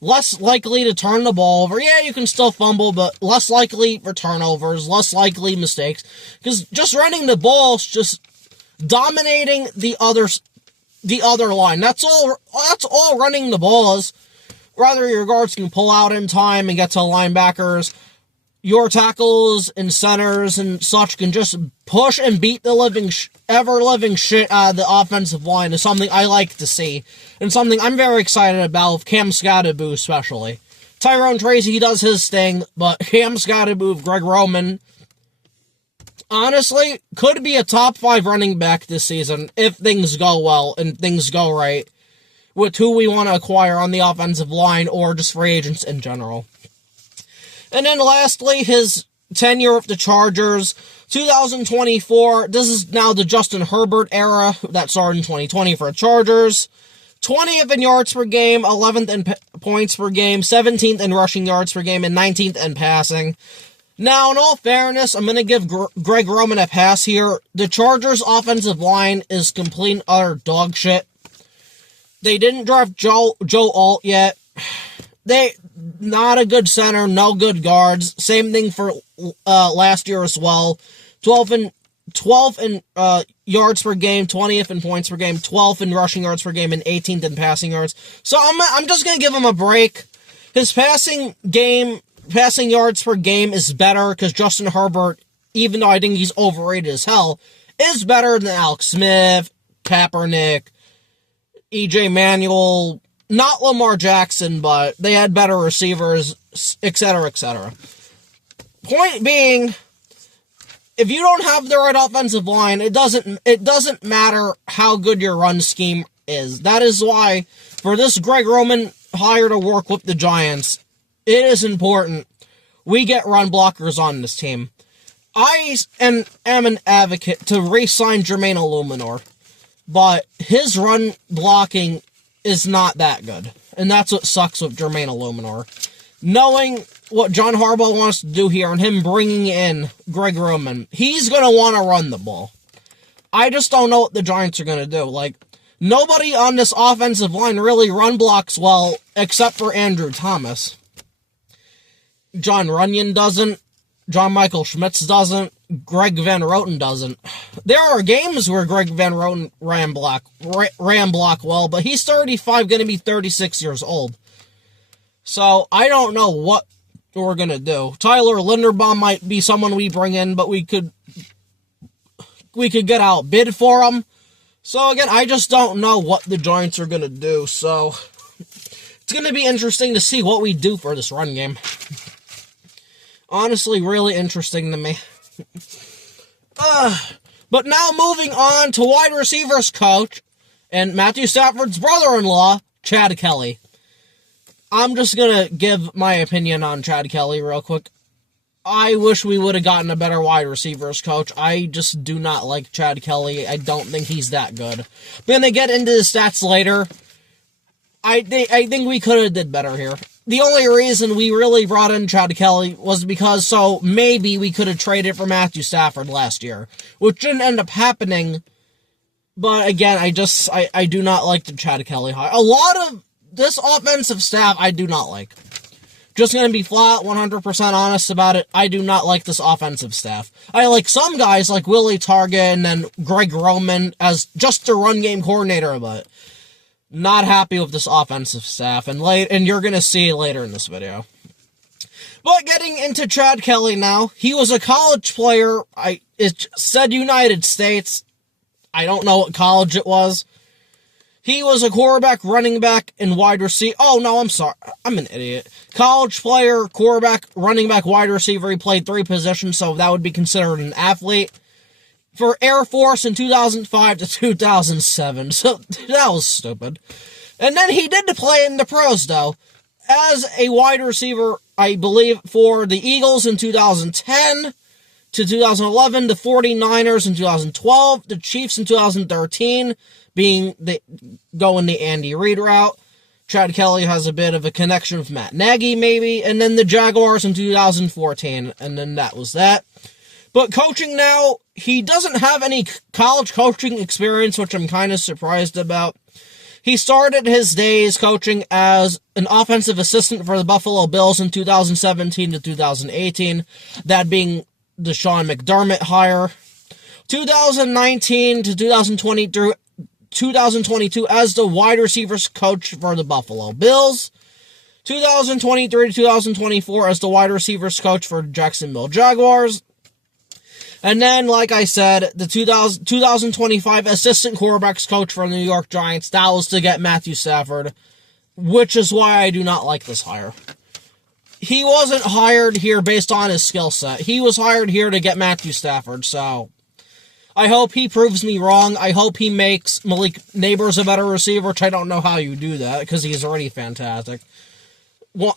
Less likely to turn the ball over. Yeah, you can still fumble, but less likely for turnovers, less likely mistakes. Because just running the ball is just dominating the other line. That's all running the ball is. Rather, your guards can pull out in time and get to linebackers. Your tackles and centers and such can just push and beat the ever-living shit out of the offensive line is something I like to see. And something I'm very excited about with Cam Scatterboo especially. Tyrone Tracy, he does his thing, but Cam Scatterboo, Greg Roman, honestly, could be a top 5 running back this season if things go well and things go right with who we want to acquire on the offensive line or just free agents in general. And then lastly, his tenure with the Chargers, 2024, this is now the Justin Herbert era that started in 2020 for the Chargers. 20th in yards per game, 11th in points per game, 17th in rushing yards per game, and 19th in passing. Now, in all fairness, I'm going to give Greg Roman a pass here. The Chargers' offensive line is complete and utter dog shit. They didn't draft Joe Alt yet. They not a good center, no good guards. Same thing for last year as well. 12th in 12th in yards per game, 20th in points per game, 12th in rushing yards per game, and 18th in passing yards. So I'm just going to give him a break. His passing yards per game is better because Justin Herbert, even though I think he's overrated as hell, is better than Alex Smith, Kaepernick, E.J. Manuel, not Lamar Jackson, but they had better receivers, etc., etc. Point being, if you don't have the right offensive line, it doesn't matter how good your run scheme is. That is why, for this Greg Roman hire to work with the Giants, it is important we get run blockers on this team. I am an advocate to re-sign Jermaine Illuminor, but his run blocking is not that good. And that's what sucks with Jermaine Illuminor. Knowing what John Harbaugh wants to do here and him bringing in Greg Roman, he's going to want to run the ball. I just don't know what the Giants are going to do. Like, nobody on this offensive line really run blocks well except for Andrew Thomas. John Runyon doesn't. John Michael Schmitz doesn't. Greg Van Roten doesn't. There are games where Greg Van Roten ran block well, but he's 35, going to be 36 years old. So I don't know what we're going to do. Tyler Linderbaum might be someone we bring in, but we could get outbid for him. So again, I just don't know what the Giants are going to do. So it's going to be interesting to see what we do for this run game. Honestly, really interesting to me. But now moving on to wide receivers coach and Matthew Stafford's brother-in-law, Chad Kelly. I'm just going to give my opinion on Chad Kelly real quick. I wish we would have gotten a better wide receivers coach. I just do not like Chad Kelly. I don't think he's that good. But when they get into the stats later, I think we could have did better here. The only reason we really brought in Chad Kelly was because so maybe we could have traded for Matthew Stafford last year, which didn't end up happening. But again, I do not like the Chad Kelly hire. A lot of this offensive staff I do not like. Just going to be flat, 100% honest about it. I do not like this offensive staff. I like some guys like Willie Taggart and then Greg Roman as just a run game coordinator, but not happy with this offensive staff, and you're going to see later in this video. But getting into Chad Kelly now, he was a college player. It said United States. I don't know what college it was. He was a quarterback, running back, and wide receiver. Oh, no, I'm sorry. I'm an idiot. College player, quarterback, running back, wide receiver. He played 3 positions, so that would be considered an athlete. For Air Force in 2005 to 2007. So that was stupid. And then he did play in the pros, though. As a wide receiver, I believe, for the Eagles in 2010 to 2011, the 49ers in 2012, the Chiefs in 2013, going the Andy Reid route. Chad Kelly has a bit of a connection with Matt Nagy, maybe. And then the Jaguars in 2014. And then that was that. But coaching now, he doesn't have any college coaching experience, which I'm kind of surprised about. He started his days coaching as an offensive assistant for the Buffalo Bills in 2017 to 2018, that being the Sean McDermott hire. 2019 to 2022 as the wide receivers coach for the Buffalo Bills. 2023 to 2024 as the wide receivers coach for Jacksonville Jaguars. And then, like I said, the 2025 assistant quarterbacks coach for the New York Giants, that was to get Matthew Stafford, which is why I do not like this hire. He wasn't hired here based on his skill set. He was hired here to get Matthew Stafford, so I hope he proves me wrong. I hope he makes Malik Neighbors a better receiver, which I don't know how you do that, because he's already fantastic.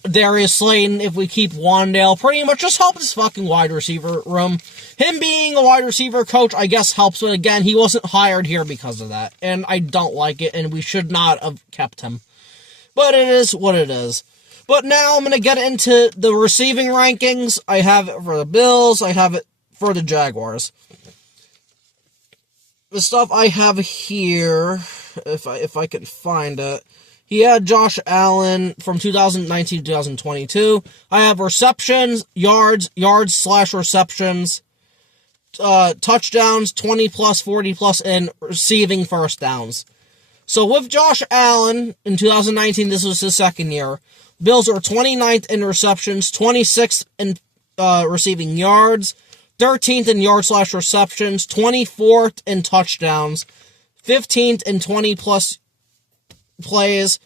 Darius Slayton, if we keep Wandale, pretty much just help his fucking wide receiver room. Him being a wide receiver coach, I guess, helps, but again, he wasn't hired here because of that, and I don't like it, and we should not have kept him. But it is what it is. But now I'm going to get into the receiving rankings. I have it for the Bills, I have it for the Jaguars. The stuff I have here, if I could find it, he had Josh Allen from 2019 to 2022. I have receptions, yards/receptions, touchdowns, 20 plus, 40 plus, and receiving first downs. So with Josh Allen in 2019, this was his second year. Bills were 29th in receptions, 26th in receiving yards, 13th in yards/receptions, 24th in touchdowns, 15th in 20 plus plays,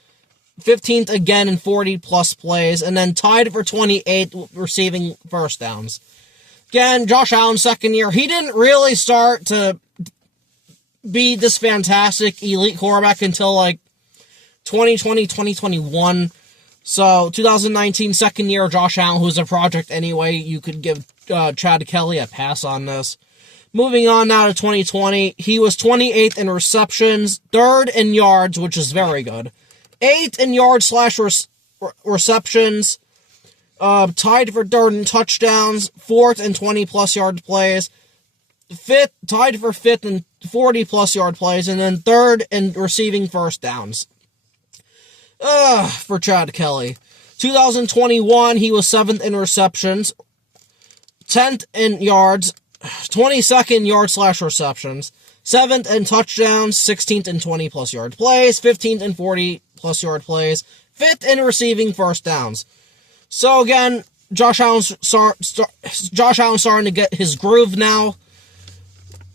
15th again in 40 plus plays, and then tied for 28th receiving first downs. Again, Josh Allen's second year, he didn't really start to be this fantastic elite quarterback until like 2020, 2021. So 2019, second year, Josh Allen, who's a project anyway, you could give Chad Kelly a pass on this. Moving on now to 2020, he was 28th in receptions, 3rd in yards, which is very good, 8th in yards/receptions, tied for 3rd in touchdowns, 4th in 20-plus yard plays, tied for 5th in 40-plus yard plays, and then 3rd in receiving first downs. For Chad Kelly. 2021, he was 7th in receptions, 10th in yards, 22nd yards/receptions, 7th in touchdowns, 16th in 20-plus yard plays, 15th in 40-plus yard plays, 5th in receiving first downs. So again, Josh Allen's starting to get his groove now.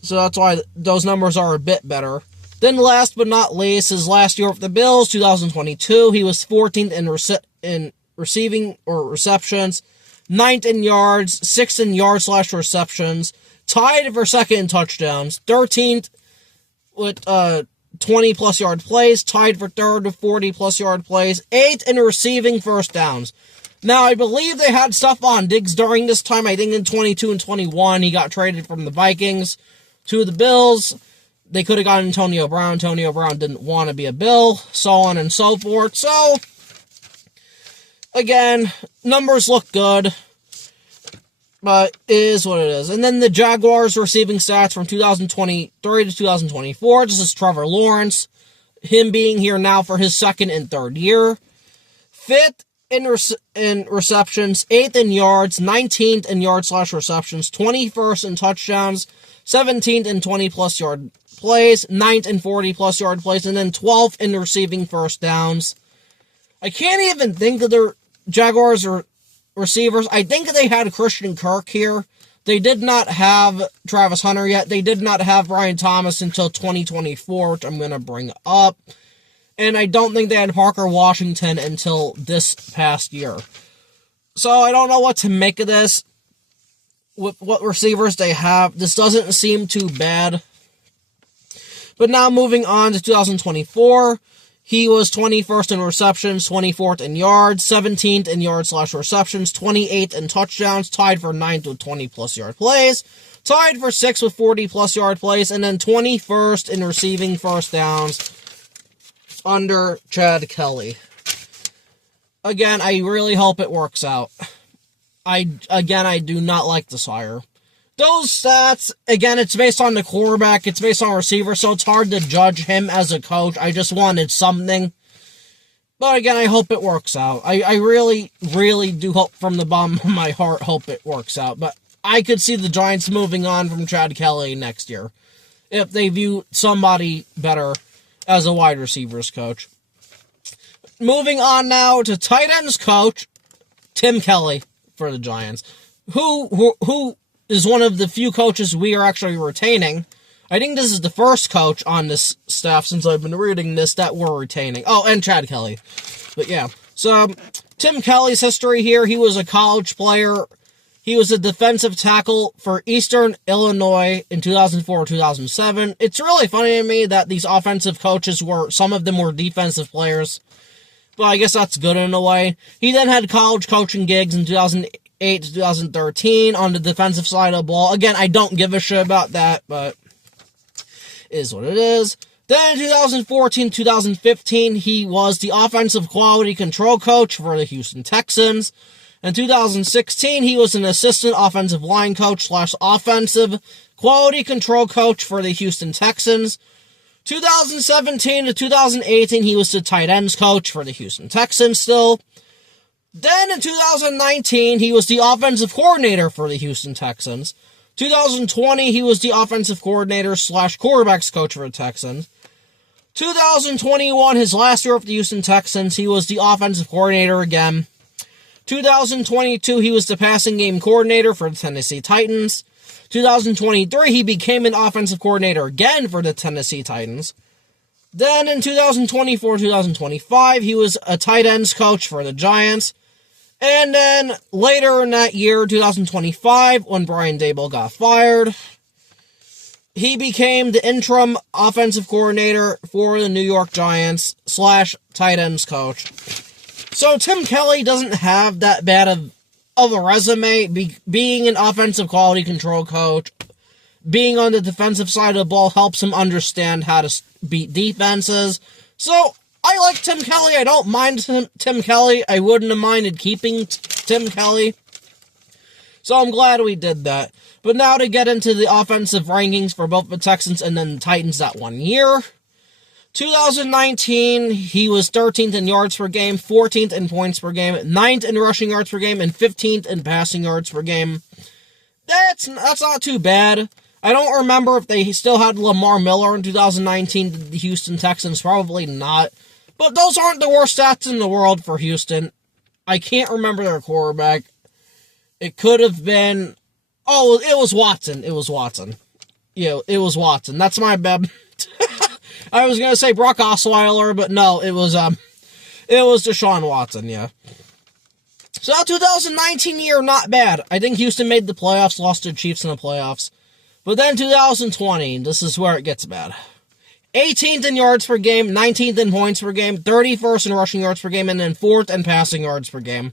So that's why those numbers are a bit better. Then last but not least, his last year with the Bills, 2022, he was 14th in receiving or receptions, 9th in yards, 6th in yards/receptions, tied for 2nd in touchdowns, 13th with 20-plus yard plays, tied for 3rd with 40-plus yard plays, 8th in receiving first downs. Now, I believe they had stuff on Diggs during this time. I think in 22 and 21, he got traded from the Vikings to the Bills. They could have gotten Antonio Brown. Antonio Brown didn't want to be a Bill, so on and so forth. So, again, numbers look good, but it is what it is. And then the Jaguars receiving stats from 2023 to 2024. This is Trevor Lawrence, him being here now for his 2nd and 3rd year. 5th in receptions, 8th in yards, 19th in yards/receptions, 21st in touchdowns, 17th in 20-plus yard plays, 9th in 40-plus yard plays, and then 12th in receiving first downs. I can't even think of their Jaguars or receivers. I think they had Christian Kirk here. They did not have Travis Hunter yet. They did not have Brian Thomas until 2024, which I'm going to bring up. And I don't think they had Parker Washington until this past year. So I don't know what to make of this. With what receivers they have, this doesn't seem too bad. But now moving on to 2024, he was 21st in receptions, 24th in yards, 17th in yards/receptions, 28th in touchdowns, tied for 9th with 20-plus yard plays, tied for 6th with 40-plus yard plays, and then 21st in receiving first downs under Chad Kelly. Again, I really hope it works out. I do not like this hire. Those stats, again, it's based on the quarterback, it's based on receiver, so it's hard to judge him as a coach. I just wanted something. But again, I hope it works out. I really, really do hope from the bottom of my heart, hope it works out. But I could see the Giants moving on from Chad Kelly next year if they view somebody better as a wide receivers coach. Moving on now to tight ends coach, Tim Kelly for the Giants, who is one of the few coaches we are actually retaining. I think this is the first coach on this staff since I've been reading this that we're retaining. Oh, and Chad Kelly. But yeah, so Tim Kelly's history here, he was a college player. He was a defensive tackle for Eastern Illinois in 2004-2007. It's really funny to me that these offensive coaches some of them were defensive players. But I guess that's good in a way. He then had college coaching gigs in 2008 to 2013 on the defensive side of the ball. Again, I don't give a shit about that, but it is what it is. Then in 2014-2015, he was the offensive quality control coach for the Houston Texans. In 2016, he was an assistant offensive line coach / offensive quality control coach for the Houston Texans. 2017 to 2018, he was the tight ends coach for the Houston Texans still. Then in 2019, he was the offensive coordinator for the Houston Texans. 2020, he was the offensive coordinator / quarterbacks coach for the Texans. 2021, his last year with the Houston Texans, he was the offensive coordinator again. 2022, he was the passing game coordinator for the Tennessee Titans. 2023, he became an offensive coordinator again for the Tennessee Titans. Then in 2024-2025, he was a tight ends coach for the Giants. And then later in that year, 2025, when Brian Daboll got fired, he became the interim offensive coordinator for the New York Giants / tight ends coach. So Tim Kelly doesn't have that bad of a resume, being an offensive quality control coach. Being on the defensive side of the ball helps him understand how to beat defenses. So I like Tim Kelly. I don't mind Tim Kelly. I wouldn't have minded keeping Tim Kelly. So I'm glad we did that. But now to get into the offensive rankings for both the Texans and then the Titans that 1 year. 2019, he was 13th in yards per game, 14th in points per game, 9th in rushing yards per game, and 15th in passing yards per game. That's not too bad. I don't remember if they still had Lamar Miller in 2019, the Houston Texans. Probably not. But those aren't the worst stats in the world for Houston. I can't remember their quarterback. It could have been... Oh, it was Watson. It was Watson. Yeah, it was Watson. That's my bad. I was going to say Brock Osweiler, but no, it was Deshaun Watson, yeah. So 2019 year, not bad. I think Houston made the playoffs, lost to the Chiefs in the playoffs. But then 2020, this is where it gets bad. 18th in yards per game, 19th in points per game, 31st in rushing yards per game, and then 4th in passing yards per game.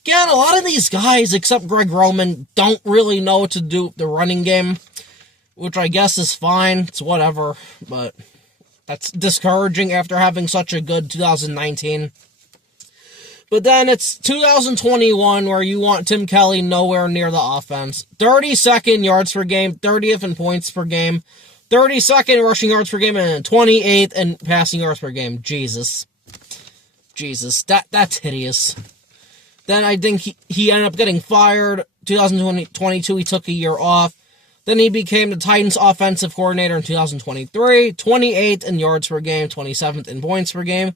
Again, a lot of these guys, except Greg Roman, don't really know what to do with the running game, which I guess is fine. It's whatever, but that's discouraging after having such a good 2019. But then it's 2021 where you want Tim Kelly nowhere near the offense. 32nd yards per game, 30th in points per game, 32nd rushing yards per game, and 28th in passing yards per game. Jesus, that's hideous. Then I think he ended up getting fired. 2022, he took a year off. Then he became the Titans offensive coordinator in 2023. 28th in yards per game, 27th in points per game,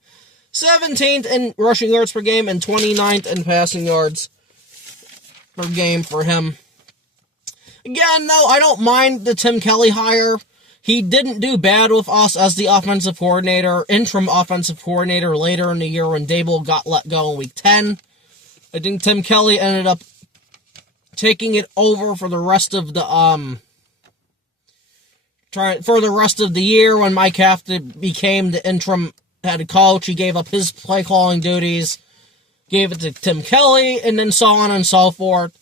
17th in rushing yards per game, and 29th in passing yards per game for him. Again, no, I don't mind the Tim Kelly hire. He didn't do bad with us as the offensive coordinator, interim offensive coordinator later in the year when Daboll got let go in week 10. I think Tim Kelly ended up taking it over for the rest of the year when Mike Hafton became the interim head coach. He gave up his play calling duties, gave it to Tim Kelly, and then so on and so forth.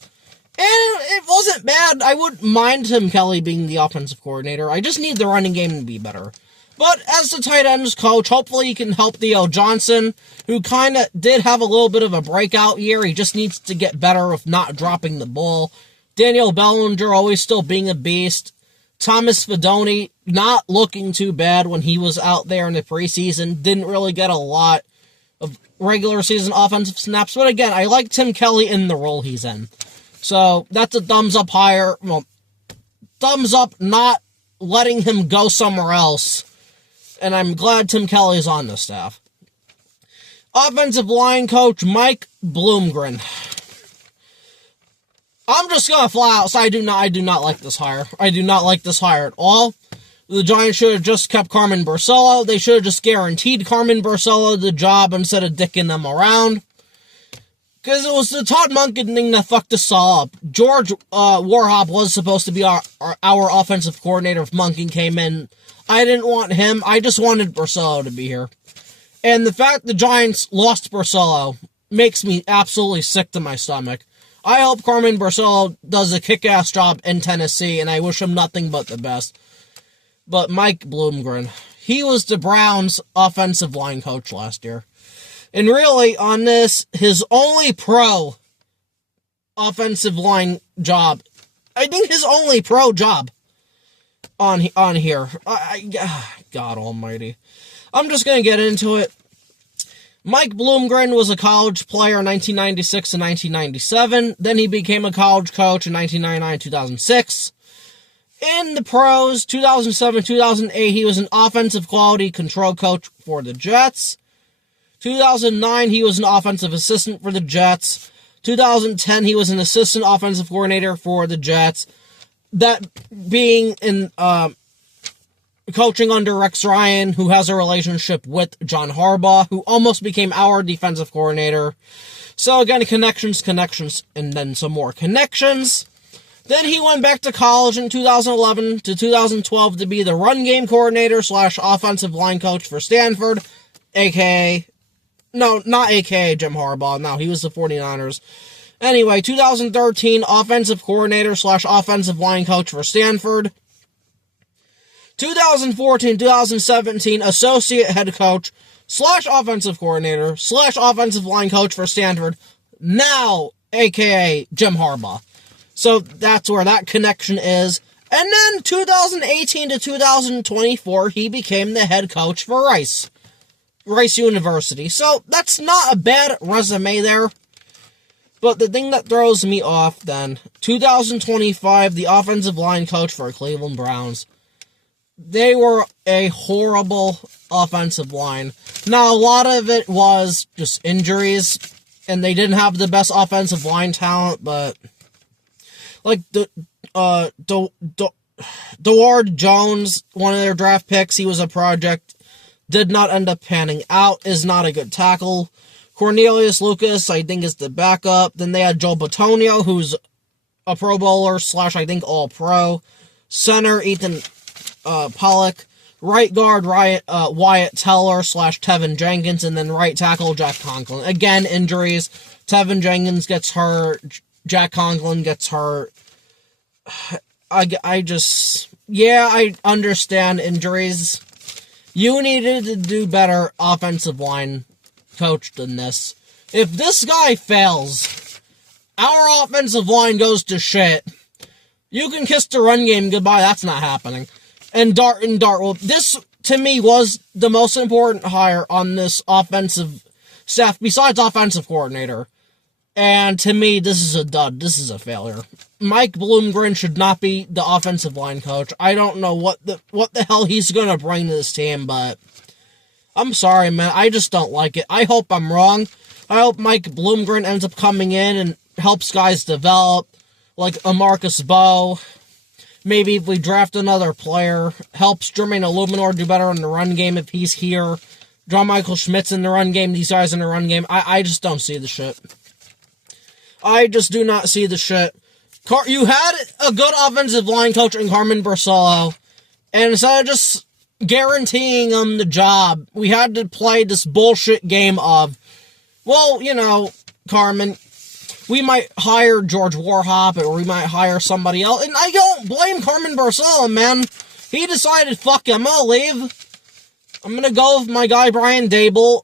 And it wasn't bad. I wouldn't mind Tim Kelly being the offensive coordinator. I just need the running game to be better. But as the tight ends coach, hopefully he can help Theo Johnson, who kind of did have a little bit of a breakout year. He just needs to get better with not dropping the ball. Daniel Bellinger always still being a beast. Thomas Fidone not looking too bad when he was out there in the preseason. Didn't really get a lot of regular season offensive snaps. But again, I like Tim Kelly in the role he's in. So that's a thumbs up hire. Well, thumbs up not letting him go somewhere else. And I'm glad Tim Kelly is on the staff. Offensive line coach Mike Bloomgren. I'm just gonna fly out. So I do not like this hire. I do not like this hire at all. The Giants should have just kept Carmen Barcelo. They should have just guaranteed Carmen Barcelo the job instead of dicking them around. Because it was the Todd Monken thing that fucked us all up. George Warhop was supposed to be our offensive coordinator if Monken came in. I didn't want him. I just wanted Barcelo to be here. And the fact the Giants lost Barcelo makes me absolutely sick to my stomach. I hope Carmen Barcelo does a kick-ass job in Tennessee, and I wish him nothing but the best. But Mike Bloomgren, he was the Browns' offensive line coach last year. And really, on this, his only pro offensive line job, I think his only pro job on here. God almighty. I'm just going to get into it. Mike Bloomgren was a college player in 1996 and 1997. Then he became a college coach in 1999-2006. In the pros, 2007-2008, he was an offensive quality control coach for the Jets. 2009, he was an offensive assistant for the Jets. 2010, he was an assistant offensive coordinator for the Jets. That being in coaching under Rex Ryan, who has a relationship with John Harbaugh, who almost became our defensive coordinator. So again, connections, and then some more connections. Then he went back to college in 2011 to 2012 to be the run game coordinator / offensive line coach for Stanford, no, not AKA Jim Harbaugh. No, he was the 49ers. Anyway, 2013, offensive coordinator / offensive line coach for Stanford. 2014-2017, associate head coach / offensive coordinator / offensive line coach for Stanford. Now, AKA Jim Harbaugh. So that's where that connection is. And then 2018 to 2024, he became the head coach for Rice University. So that's not a bad resume there. But the thing that throws me off then, 2025, the offensive line coach for Cleveland Browns. They were a horrible offensive line. Now, a lot of it was just injuries, and they didn't have the best offensive line talent, but like Deward Jones, one of their draft picks, he was a project, did not end up panning out, is not a good tackle. Cornelius Lucas, I think, is the backup. Then they had Joe Bitonio, who's a Pro Bowler / I think All-Pro. Center, Ethan Pollock. Right guard, Wyatt Teller / Tevin Jenkins. And then right tackle, Jack Conklin. Again, injuries. Tevin Jenkins gets hurt. Jack Conklin gets hurt. I understand injuries. You needed to do better offensive line coach than this. If this guy fails, our offensive line goes to shit. You can kiss the run game goodbye. That's not happening. And Dartwell, this to me was the most important hire on this offensive staff besides offensive coordinator. And to me, this is a dud. This is a failure. Mike Bloomgren should not be the offensive line coach. I don't know what the hell he's gonna bring to this team, but I'm sorry, man. I just don't like it. I hope I'm wrong. I hope Mike Bloomgren ends up coming in and helps guys develop, like a Marcus Bowe. Maybe if we draft another player, helps Jermaine Illuminor do better in the run game if he's here. John Michael Schmidt's in the run game, these guys in the run game. I just don't see the shit. I just do not see the shit. You had a good offensive line coach in Carmen Barcelo, and instead of just guaranteeing him the job, we had to play this bullshit game of, well, you know, Carmen, we might hire George Warhop, or we might hire somebody else, and I don't blame Carmen Barcelo, man. He decided, fuck it, I'm gonna leave. I'm gonna go with my guy Brian Dable,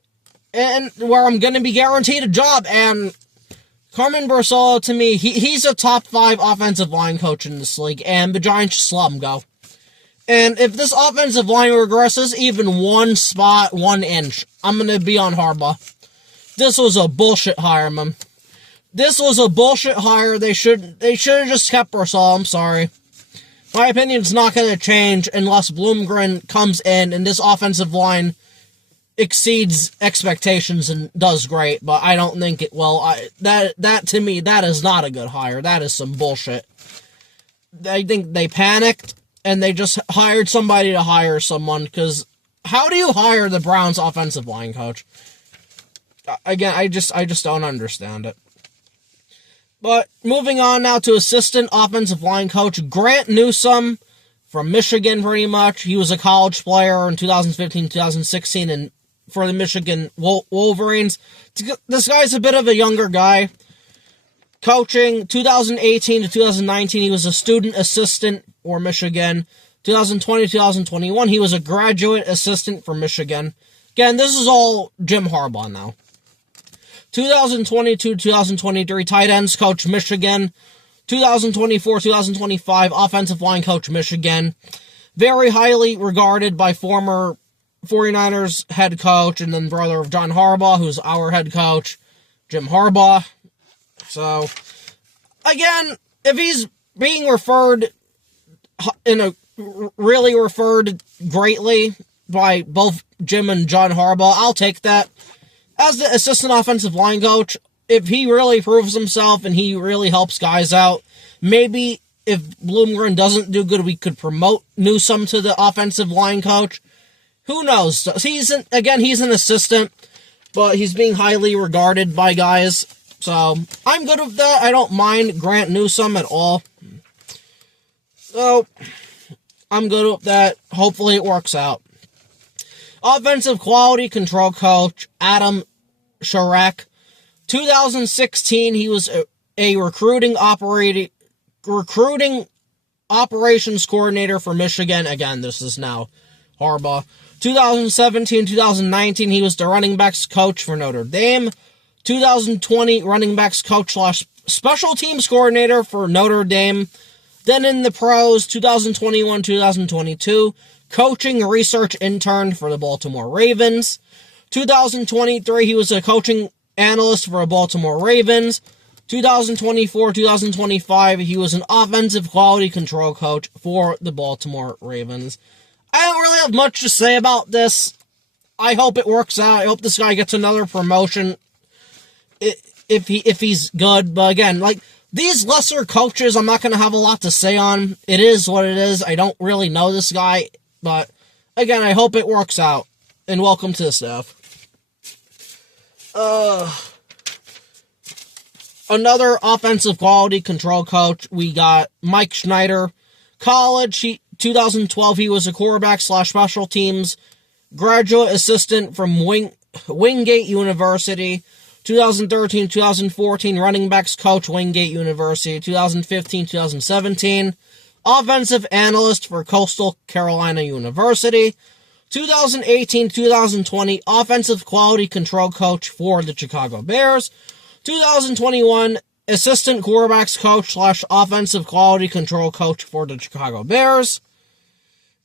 and where I'm gonna be guaranteed a job, and Carmen Barcelo, to me, he's a top 5 offensive line coach in this league, and the Giants just let him go. And if this offensive line regresses even 1 spot, 1 inch, I'm going to be on Harbaugh. This was a bullshit hire, man. This was a bullshit hire. They should have just kept Barcelo, I'm sorry. My opinion's not going to change unless Bloomgren comes in and this offensive line exceeds expectations and does great, but I don't think it will. That to me, that is not a good hire. That is some bullshit. I think they panicked, and they just hired somebody to hire someone, because how do you hire the Browns offensive line coach? Again, I just don't understand it. But moving on now to assistant offensive line coach, Grant Newsome from Michigan, pretty much. He was a college player in 2015, 2016, and for the Michigan Wolverines. This guy's a bit of a younger guy. Coaching 2018 to 2019, he was a student assistant for Michigan. 2020 2021, he was a graduate assistant for Michigan. Again, this is all Jim Harbaugh now. 2022-2023, tight ends coach Michigan. 2024-2025, offensive line coach Michigan. Very highly regarded by former 49ers head coach, and then brother of John Harbaugh, who's our head coach, Jim Harbaugh. So, again, if he's being referred greatly by both Jim and John Harbaugh, I'll take that. As the assistant offensive line coach, if he really proves himself and he really helps guys out, maybe if Bloomgren doesn't do good, we could promote Newsome to the offensive line coach. Who knows? He's an assistant, but he's being highly regarded by guys. So, I'm good with that. I don't mind Grant Newsome at all. So, I'm good with that. Hopefully it works out. Offensive quality control coach, Adam Schrack. 2016, he was a recruiting operations coordinator for Michigan. Again, this is now Harbaugh. 2017-2019, he was the running backs coach for Notre Dame. 2020, running backs coach / special teams coordinator for Notre Dame. Then in the pros, 2021-2022, coaching research intern for the Baltimore Ravens. 2023, he was a coaching analyst for the Baltimore Ravens. 2024-2025, he was an offensive quality control coach for the Baltimore Ravens. I don't really have much to say about this. I hope it works out. I hope this guy gets another promotion if he's good. But again, like, these lesser coaches, I'm not going to have a lot to say on. It is what it is. I don't really know this guy. But again, I hope it works out. And welcome to the staff. Another offensive quality control coach, we got Mike Snyder. College, 2012, he was a quarterback / special teams graduate assistant from Wingate University. 2013-2014, running backs coach, Wingate University. 2015-2017, offensive analyst for Coastal Carolina University. 2018-2020, offensive quality control coach for the Chicago Bears. 2021, assistant quarterbacks coach / offensive quality control coach for the Chicago Bears.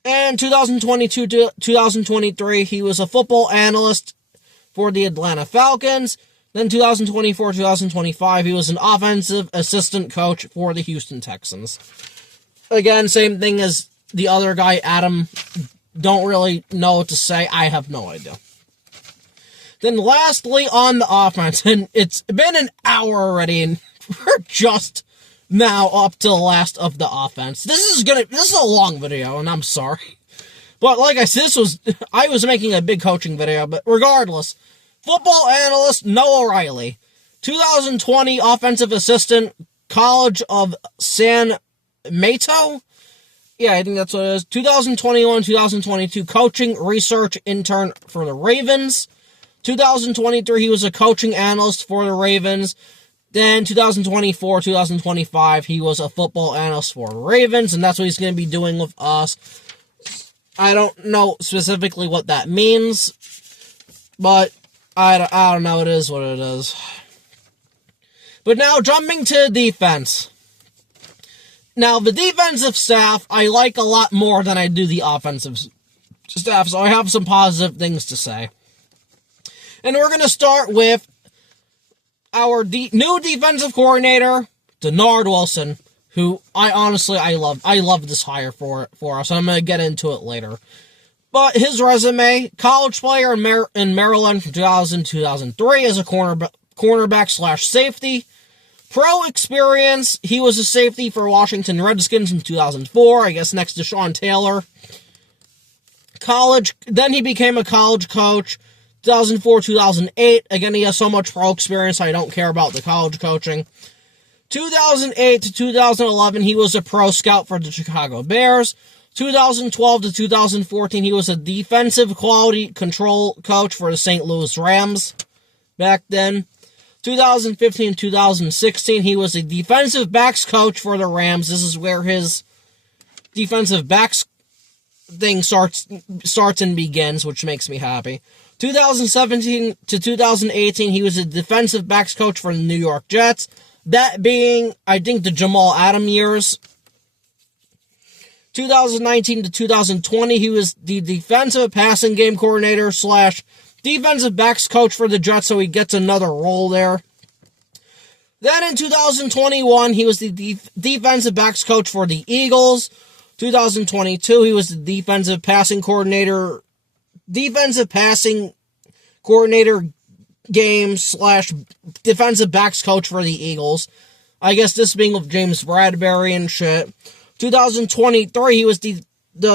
And 2022-2023, he was a football analyst for the Atlanta Falcons. Then 2024-2025, he was an offensive assistant coach for the Houston Texans. Again, same thing as the other guy, Adam. Don't really know what to say. I have no idea. Then lastly, on the offense, and it's been an hour already, and we're just now up to the last of the offense. This is a long video, and I'm sorry. But like I said, I was making a big coaching video, but regardless, football analyst Noah Riley, 2020 offensive assistant, College of San Mateo. Yeah, I think that's what it is. 2021-2022 coaching research intern for the Ravens. 2023, he was a coaching analyst for the Ravens. Then 2024-2025, he was a football analyst for the Ravens, and that's what he's going to be doing with us. I don't know specifically what that means, but I don't know. It is what it is. But now, jumping to defense. Now, the defensive staff, I like a lot more than I do the offensive staff, so I have some positive things to say. And we're going to start with our new defensive coordinator, Dennard Wilson, who I love. I love this hire for us. I'm going to get into it later. But his resume, college player in Maryland from 2000 to 2003 as a cornerback / safety. Pro experience, he was a safety for Washington Redskins in 2004, I guess next to Sean Taylor. College, then he became a college coach, 2004-2008. Again, he has so much pro experience, I don't care about the college coaching. 2008 to 2011, he was a pro scout for the Chicago Bears. 2012 to 2014, he was a defensive quality control coach for the St. Louis Rams back then. 2015-2016, he was a defensive backs coach for the Rams. This is where his defensive backs thing starts and begins, which makes me happy. 2017 to 2018, he was a defensive backs coach for the New York Jets. That being, I think, the Jamal Adams years. 2019 to 2020, he was the defensive passing game coordinator / defensive backs coach for the Jets, so he gets another role there. Then in 2021, he was the defensive backs coach for the Eagles. 2022, he was the defensive passing coordinator game / defensive backs coach for the Eagles. I guess this being with James Bradbury and shit. 2023, he was the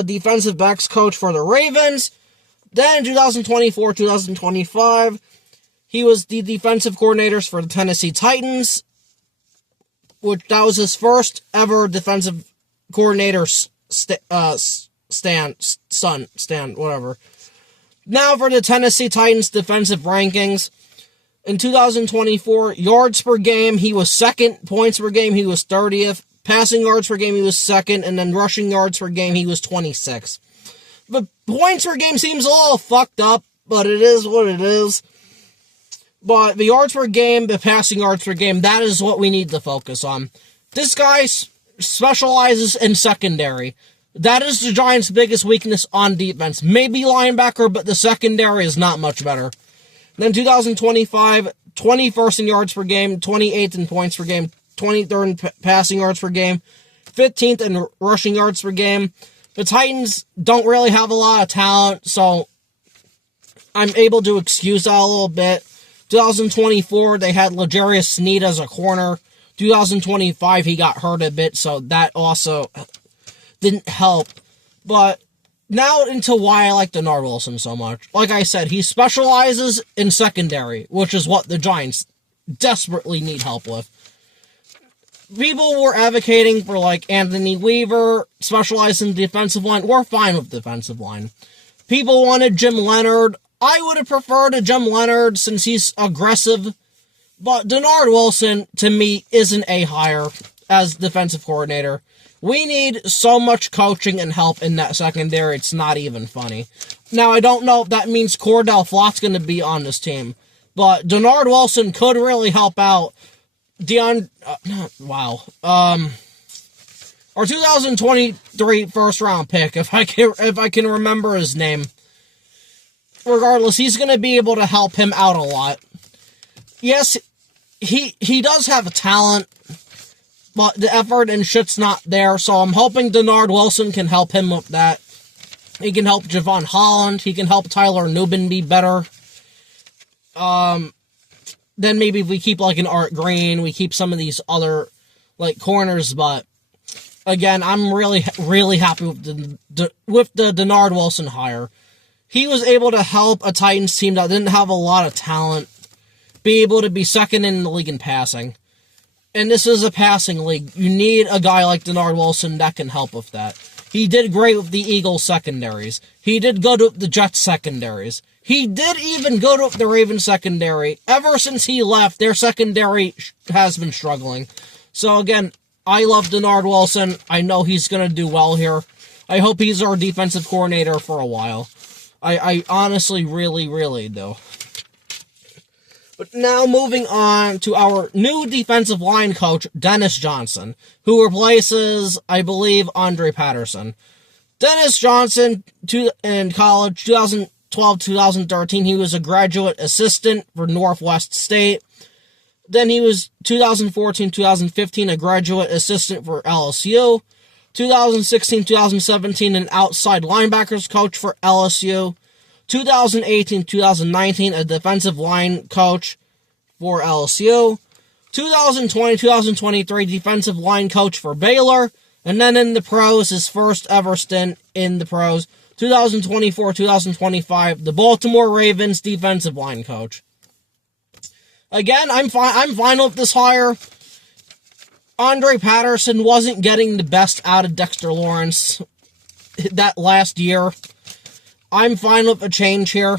defensive backs coach for the Ravens. Then in 2024, 2025, he was the defensive coordinators for the Tennessee Titans, which that was his first ever defensive coordinator whatever. Now for the Tennessee Titans defensive rankings. In 2024, yards per game, he was second. Points per game, he was 30th. Passing yards per game, he was second. And then rushing yards per game, he was 26th. But points per game seems a little fucked up, but it is what it is. But the yards per game, the passing yards per game, that is what we need to focus on. This guy specializes in secondary. That is the Giants' biggest weakness on defense. Maybe linebacker, but the secondary is not much better. Then 2025, 21st in yards per game, 28th in points per game, 23rd in passing yards per game, 15th in rushing yards per game. The Titans don't really have a lot of talent, so I'm able to excuse that a little bit. 2024, they had L'Jarius Sneed as a corner. 2025, he got hurt a bit, so that also didn't help. But now into why I like Dennard Wilson so much. Like I said, he specializes in secondary, which is what the Giants desperately need help with. People were advocating for, like, Anthony Weaver, specialized in defensive line. We're fine with defensive line. People wanted Jim Leonard. I would have preferred a Jim Leonard since he's aggressive. But Dennard Wilson, to me, isn't a hire as defensive coordinator. We need so much coaching and help in that secondary, it's not even funny. Now, I don't know if that means Cordell Flott's going to be on this team. But Dennard Wilson could really help out our 2023 first round pick, if I can remember his name. Regardless, he's going to be able to help him out a lot. Yes, he does have a talent, but the effort and shit's not there, so I'm hoping Dennard Wilson can help him with that. He can help Javon Holland, he can help Tyler Nubin be better. Then maybe if we keep, like, an Art Green, we keep some of these other, like, corners, but again, I'm really, really happy with the Dennard Wilson hire. He was able to help a Titans team that didn't have a lot of talent be able to be second in the league in passing. And this is a passing league. You need a guy like Dennard Wilson that can help with that. He did great with the Eagles secondaries. He did good with the Jets secondaries. He did even good with the Ravens secondary. Ever since he left, their secondary has been struggling. So again, I love Dennard Wilson. I know he's going to do well here. I hope he's our defensive coordinator for a while. I honestly really, really do. But now moving on to our new defensive line coach, Dennis Johnson, who replaces, I believe, Andre Patterson. Dennis Johnson, in college, 2012-2013, he was a graduate assistant for Northwest State. Then he was 2014-2015, a graduate assistant for LSU. 2016-2017, an outside linebackers coach for LSU. 2018-2019, a defensive line coach for LSU. 2020-2023, defensive line coach for Baylor. And then in the pros, his first ever stint in the pros. 2024-2025, the Baltimore Ravens defensive line coach. Again, I'm fine with this hire. Andre Patterson wasn't getting the best out of Dexter Lawrence that last year. I'm fine with a change here.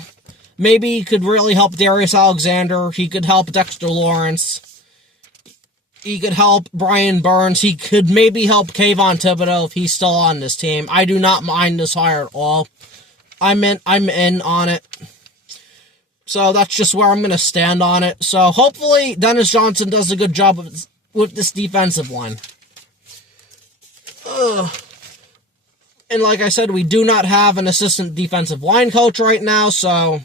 Maybe he could really help Darius Alexander. He could help Dexter Lawrence. He could help Brian Burns. He could maybe help Kayvon Thibodeau if he's still on this team. I do not mind this hire at all. I'm in on it. So that's just where I'm going to stand on it. So hopefully Dennis Johnson does a good job with this defensive line. And like I said, we do not have an assistant defensive line coach right now, so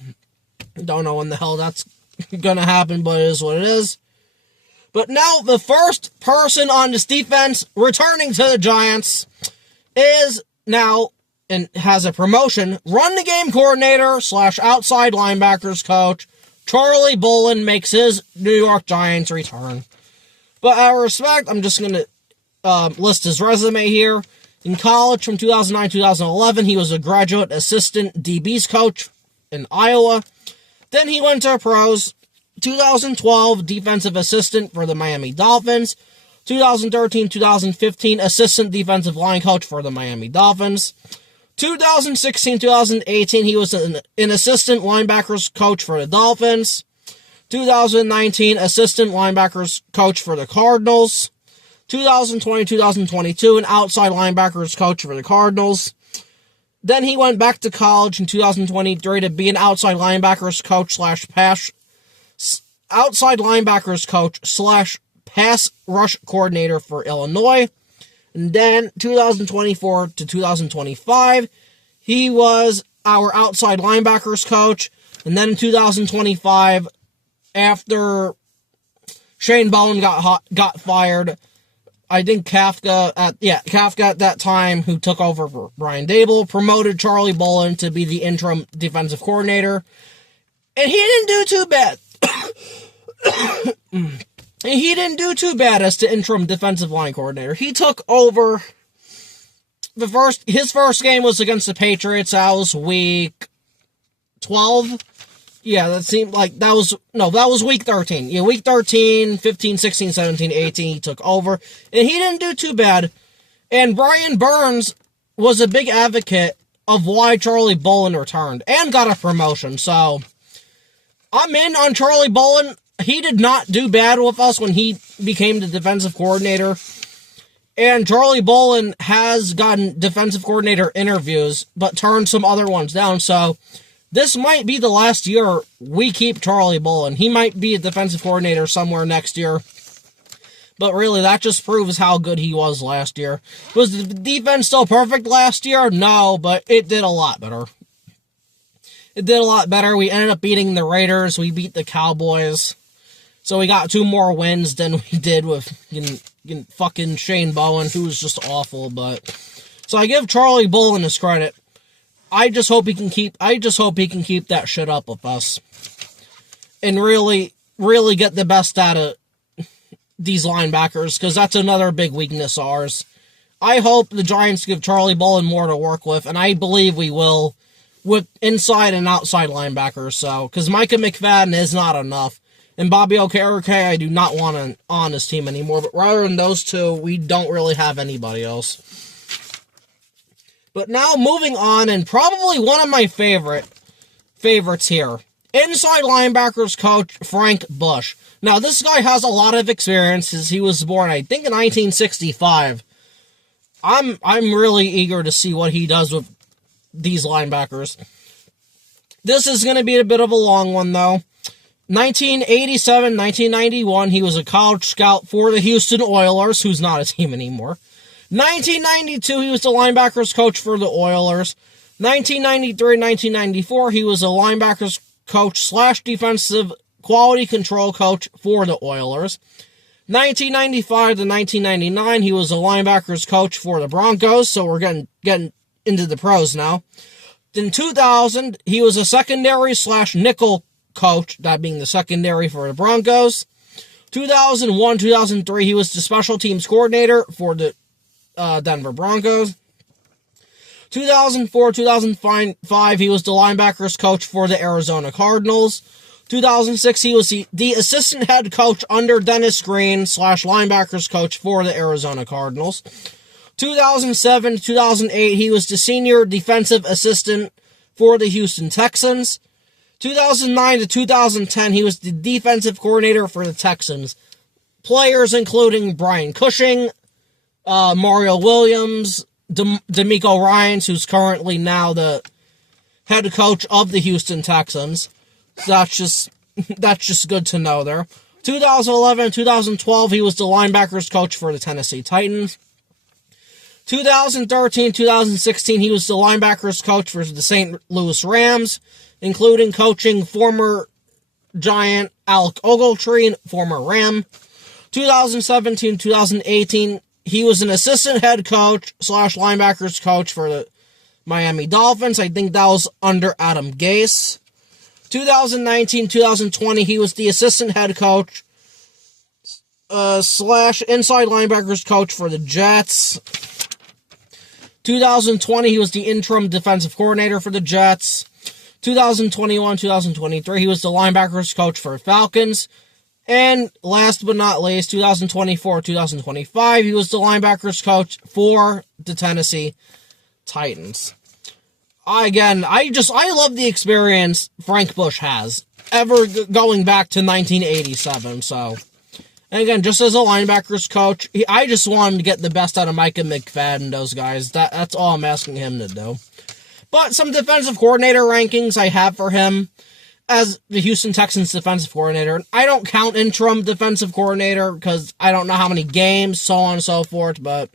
don't know when the hell that's going to happen, but it is what it is. But now the first person on this defense returning to the Giants is now, and has a promotion, run the game coordinator / outside linebackers coach. Charlie Bullen makes his New York Giants return. But out of respect, I'm just going to list his resume here. In college from 2009-2011, he was a graduate assistant DB's coach in Iowa. Then he went to pros. 2012, defensive assistant for the Miami Dolphins. 2013-2015, assistant defensive line coach for the Miami Dolphins. 2016-2018, he was an assistant linebackers coach for the Dolphins. 2019, assistant linebackers coach for the Cardinals. 2020-2022, an outside linebackers coach for the Cardinals. Then he went back to college in 2023 to be an outside linebackers coach / outside linebackers coach / pass rush coordinator for Illinois. And then 2024 to 2025, he was our outside linebackers coach. And then in 2025, after Shane Bowen got fired, I think Kafka at that time, who took over for Brian Dable, promoted Charlie Bullen to be the interim defensive coordinator. And he didn't do too bad. He didn't do too bad as the interim defensive line coordinator. He took over his first game was against the Patriots. That was week 12. Yeah, that seemed like that was week 13. Yeah, week 13, 15, 16, 17, 18, he took over. And he didn't do too bad. And Brian Burns was a big advocate of why Charlie Bullen returned and got a promotion. So I'm in on Charlie Bullen. He did not do bad with us when he became the defensive coordinator. And Charlie Bullen has gotten defensive coordinator interviews, but turned some other ones down. So this might be the last year we keep Charlie Bullen. He might be a defensive coordinator somewhere next year. But really, that just proves how good he was last year. Was the defense still perfect last year? No, but it did a lot better. It did a lot better. We ended up beating the Raiders. We beat the Cowboys. So we got 2 more wins than we did with fucking Shane Bowen, who was just awful. But so I give Charlie Bullen his credit. I just hope he can keep that shit up with us. And really, really get the best out of these linebackers, because that's another big weakness of ours. I hope the Giants give Charlie Bullen more to work with, and I believe we will, with inside and outside linebackers. So, because Micah McFadden is not enough. And Bobby Okereke, I do not want on this team anymore. But rather than those two, we don't really have anybody else. But now moving on, and probably one of my favorites here. Inside linebackers coach Frank Bush. Now, this guy has a lot of experiences. He was born, I think, in 1965. I'm really eager to see what he does with these linebackers. This is going to be a bit of a long one, though. 1987, 1991, he was a college scout for the Houston Oilers, who's not a team anymore. 1992, he was the linebackers coach for the Oilers. 1993, 1994, he was a linebackers coach / defensive quality control coach for the Oilers. 1995 to 1999, he was a linebackers coach for the Broncos, so we're getting into the pros now. In 2000, he was a secondary / nickel coach, that being the secondary for the Broncos. 2001, 2003, he was the special teams coordinator for the Denver Broncos. 2004, 2005, he was the linebackers coach for the Arizona Cardinals. 2006, he was the assistant head coach under Dennis Green / linebackers coach for the Arizona Cardinals. 2007, 2008, he was the senior defensive assistant for the Houston Texans. 2009 to 2010, he was the defensive coordinator for the Texans. Players including Brian Cushing, Mario Williams, D'Amico Ryans, who's currently now the head coach of the Houston Texans. So that's just good to know there. 2011, 2012, he was the linebackers coach for the Tennessee Titans. 2013, 2016, he was the linebackers coach for the St. Louis Rams, including coaching former Giant Alec Ogletree and former Ram. 2017, 2018, he was an assistant head coach / linebackers coach for the Miami Dolphins. I think that was under Adam Gase. 2019, 2020, he was the assistant head coach / inside linebackers coach for the Jets. 2020, he was the interim defensive coordinator for the Jets. 2021, 2023, he was the linebackers coach for Falcons. And last but not least, 2024, 2025, he was the linebackers coach for the Tennessee Titans. I love the experience Frank Bush has, ever going back to 1987, so. And again, just as a linebackers coach, I just want him to get the best out of Micah McFadden and those guys. That's all I'm asking him to do. But some defensive coordinator rankings I have for him as the Houston Texans defensive coordinator. I don't count interim defensive coordinator because I don't know how many games, so on and so forth, but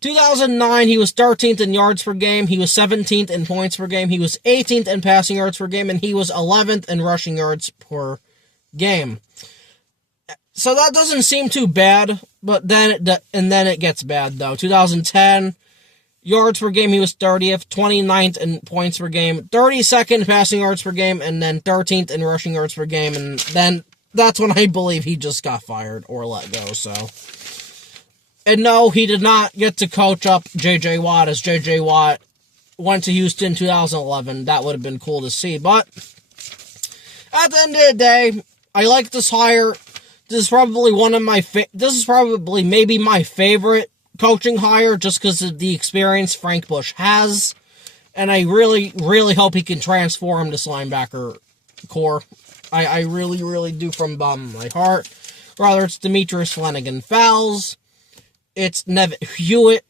2009, he was 13th in yards per game, he was 17th in points per game, he was 18th in passing yards per game, and he was 11th in rushing yards per game. So that doesn't seem too bad, but then it gets bad, though. 2010, yards per game, he was 30th, 29th in points per game, 32nd passing yards per game, and then 13th in rushing yards per game, and then that's when I believe he just got fired or let go, so. And no, he did not get to coach up J.J. Watt, as J.J. Watt went to Houston in 2011. That would have been cool to see, but at the end of the day, I like this hire. This is probably maybe my favorite coaching hire just because of the experience Frank Bush has. And I really, really hope he can transform this linebacker core. I really, really do from the bottom of my heart. Whether it's Demetrius Flanagan-Fowles, it's Nevin Hewitt,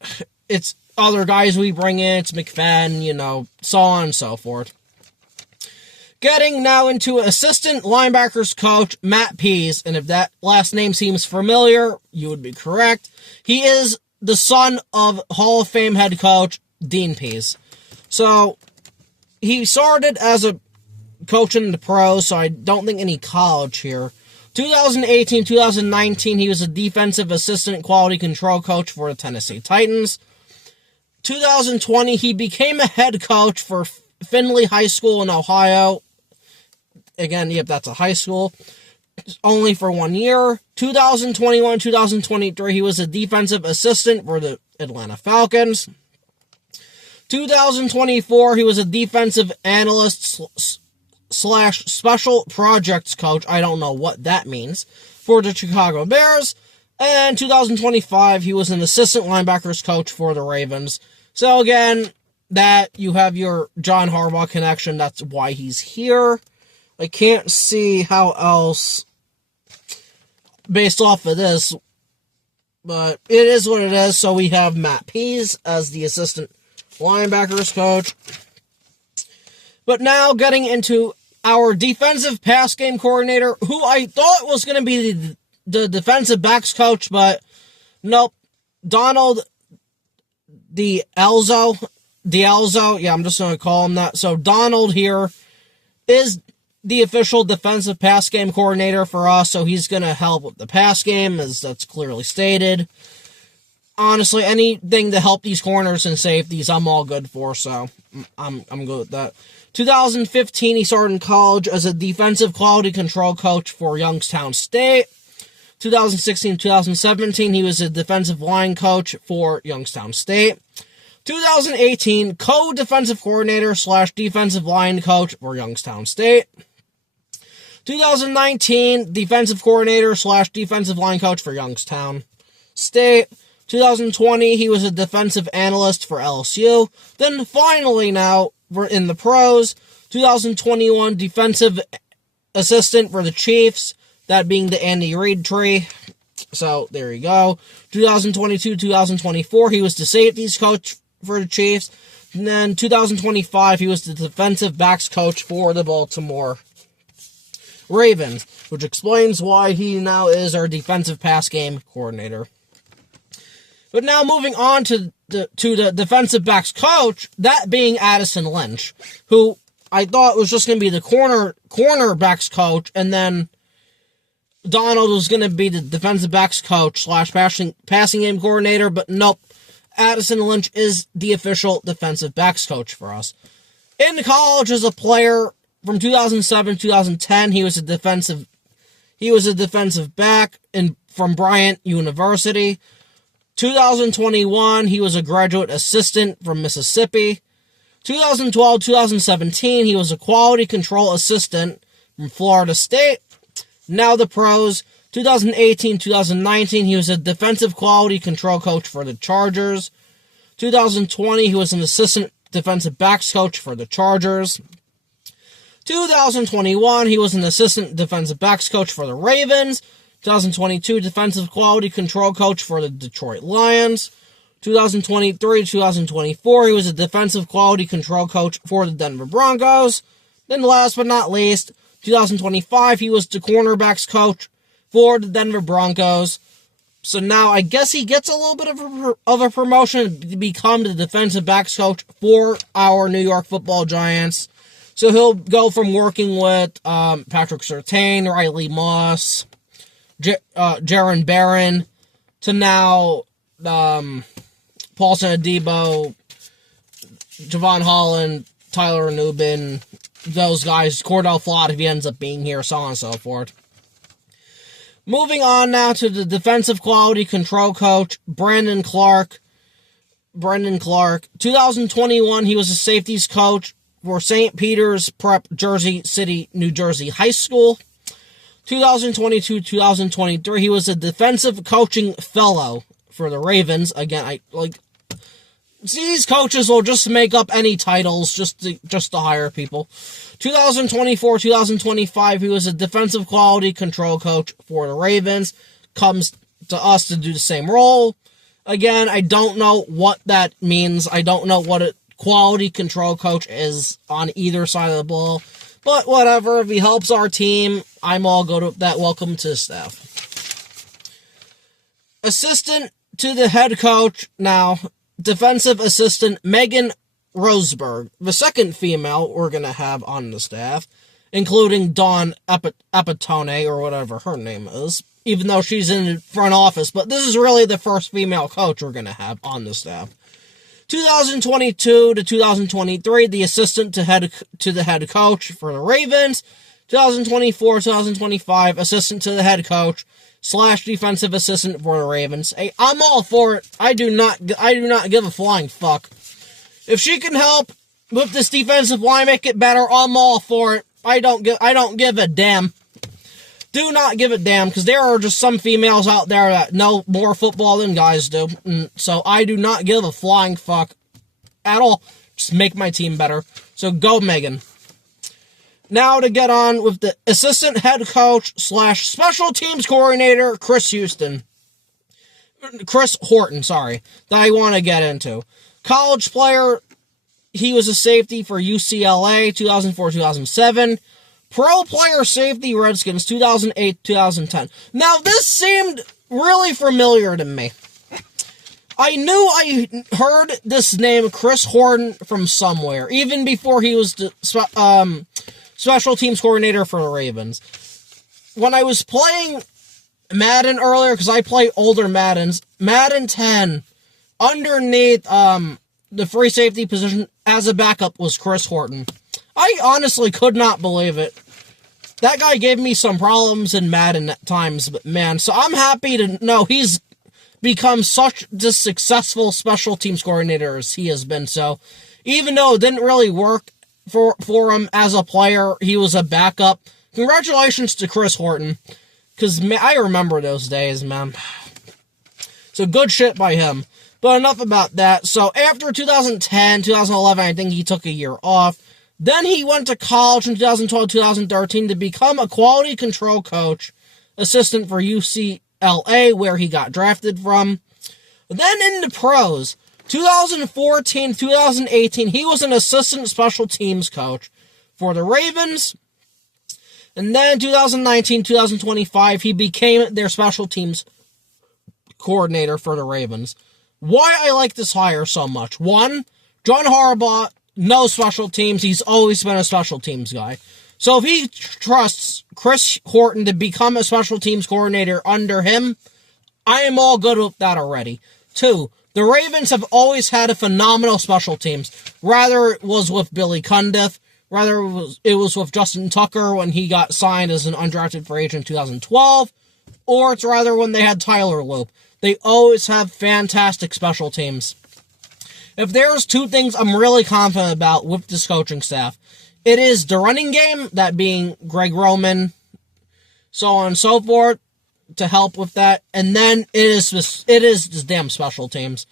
it's other guys we bring in, it's McFadden, so on and so forth. Getting now into assistant linebackers coach Matt Pease, and if that last name seems familiar, you would be correct. He is the son of Hall of Fame head coach Dean Pease. So, he started as a coach in the pros, so I don't think any college here. 2018, 2019, he was a defensive assistant quality control coach for the Tennessee Titans. 2020, he became a head coach for Findlay High School in Ohio. Again, yep, that's a high school. Only for 1 year. 2021, 2023, he was a defensive assistant for the Atlanta Falcons. 2024, he was a defensive analyst / special projects coach. I don't know what that means. For the Chicago Bears. And 2025, he was an assistant linebackers coach for the Ravens. So again, that you have your John Harbaugh connection. That's why he's here. I can't see how else, based off of this, but it is what it is. So we have Matt Pease as the assistant linebackers coach. But now getting into our defensive pass game coordinator, who I thought was going to be the defensive backs coach, but nope. Donald D'Alzo, yeah, I'm just going to call him that. So Donald here is the official defensive pass game coordinator for us, so he's going to help with the pass game, as that's clearly stated. Honestly, anything to help these corners and safeties, I'm all good for, so I'm good with that. 2015, he started in college as a defensive quality control coach for Youngstown State. 2016, 2017, he was a defensive line coach for Youngstown State. 2018, co-defensive coordinator / defensive line coach for Youngstown State. 2019, defensive coordinator / defensive line coach for Youngstown State. 2020, he was a defensive analyst for LSU. Then finally now, we're in the pros. 2021, defensive assistant for the Chiefs. That being the Andy Reid tree. So, there you go. 2022, 2024, he was the safeties coach for the Chiefs. And then 2025, he was the defensive backs coach for the Baltimore Ravens, which explains why he now is our defensive pass game coordinator. But now moving on to the defensive backs coach, that being Addison Lynch, who I thought was just going to be the cornerbacks coach, and then Donald was going to be the defensive backs coach / passing game coordinator, but nope. Addison Lynch is the official defensive backs coach for us. In college as a player from 2007 2010, he was a defensive back from Bryant University. 2021, he was a graduate assistant from Mississippi. 2012-2017, he was a quality control assistant from Florida State. Now the pros. 2018-2019, he was a defensive quality control coach for the Chargers. 2020, he was an assistant defensive backs coach for the Chargers. 2021, he was an assistant defensive backs coach for the Ravens. 2022, defensive quality control coach for the Detroit Lions. 2023-2024, he was a defensive quality control coach for the Denver Broncos. Then last but not least, 2025, he was the cornerbacks coach for the Denver Broncos. So now I guess he gets a little bit of a promotion to become the defensive backs coach for our New York Football Giants. So he'll go from working with Patrick Surtain, Riley Moss, Jaron Barron, to now Paulson Adebo, Javon Holland, Tyler Nubin, those guys, Cordell Flott if he ends up being here, so on and so forth. Moving on now to the defensive quality control coach, Brendon Clark. 2021, he was a safeties coach for St. Peter's Prep Jersey City, New Jersey High School. 2022-2023, he was a defensive coaching fellow for the Ravens. Again, these coaches will just make up any titles just to hire people. 2024-2025, he was a defensive quality control coach for the Ravens. Comes to us to do the same role. Again, I don't know what that means. I don't know what a quality control coach is on either side of the ball. But whatever, if he helps our team, I'm all good with that. Welcome to the staff. Assistant to the head coach now, defensive assistant Megan Rosburg, the second female we're going to have on the staff, including Dawn Aponte, or whatever her name is, even though she's in the front office. But this is really the first female coach we're going to have on the staff. 2022 to 2023, the assistant to the head coach for the Ravens. 2024-2025, assistant to the head coach / defensive assistant for the Ravens. Hey, I'm all for it. I do not give a flying fuck. If she can help with this defensive line, make it better, I'm all for it. I don't give a damn. Do not give a damn, because there are just some females out there that know more football than guys do. So I do not give a flying fuck at all. Just make my team better. So go, Megan. Now to get on with the assistant head coach / special teams coordinator, Chris Horton, that I want to get into. College player, he was a safety for UCLA, 2004-2007. Pro player safety, Redskins, 2008-2010. Now, this seemed really familiar to me. I knew I heard this name, Chris Horton, from somewhere, even before he was the special teams coordinator for the Ravens. When I was playing Madden earlier, because I play older Maddens, Madden 10, underneath the free safety position as a backup was Chris Horton. I honestly could not believe it. That guy gave me some problems in Madden at times, but man, so I'm happy to know he's become such a successful special teams coordinator as he has been. So even though it didn't really work for him as a player, he was a backup. Congratulations to Chris Horton, because I remember those days, man. So good shit by him. But enough about that. So after 2010, 2011, I think he took a year off. Then he went to college in 2012, 2013 to become a quality control coach, assistant for UCLA, where he got drafted from. Then in the pros, 2014, 2018, he was an assistant special teams coach for the Ravens. And then 2019, 2025, he became their special teams coordinator for the Ravens. Why I like this hire so much. One, John Harbaugh knows special teams. He's always been a special teams guy. So if he trusts Chris Horton to become a special teams coordinator under him, I am all good with that already. Two, the Ravens have always had a phenomenal special teams. Rather it was with Billy Cundiff, rather it was with Justin Tucker when he got signed as an undrafted free agent in 2012, or it's rather when they had Tyler Loop. They always have fantastic special teams. If there's two things I'm really confident about with this coaching staff, it is the running game, that being Greg Roman, so on and so forth, to help with that, and then it is the damn special teams.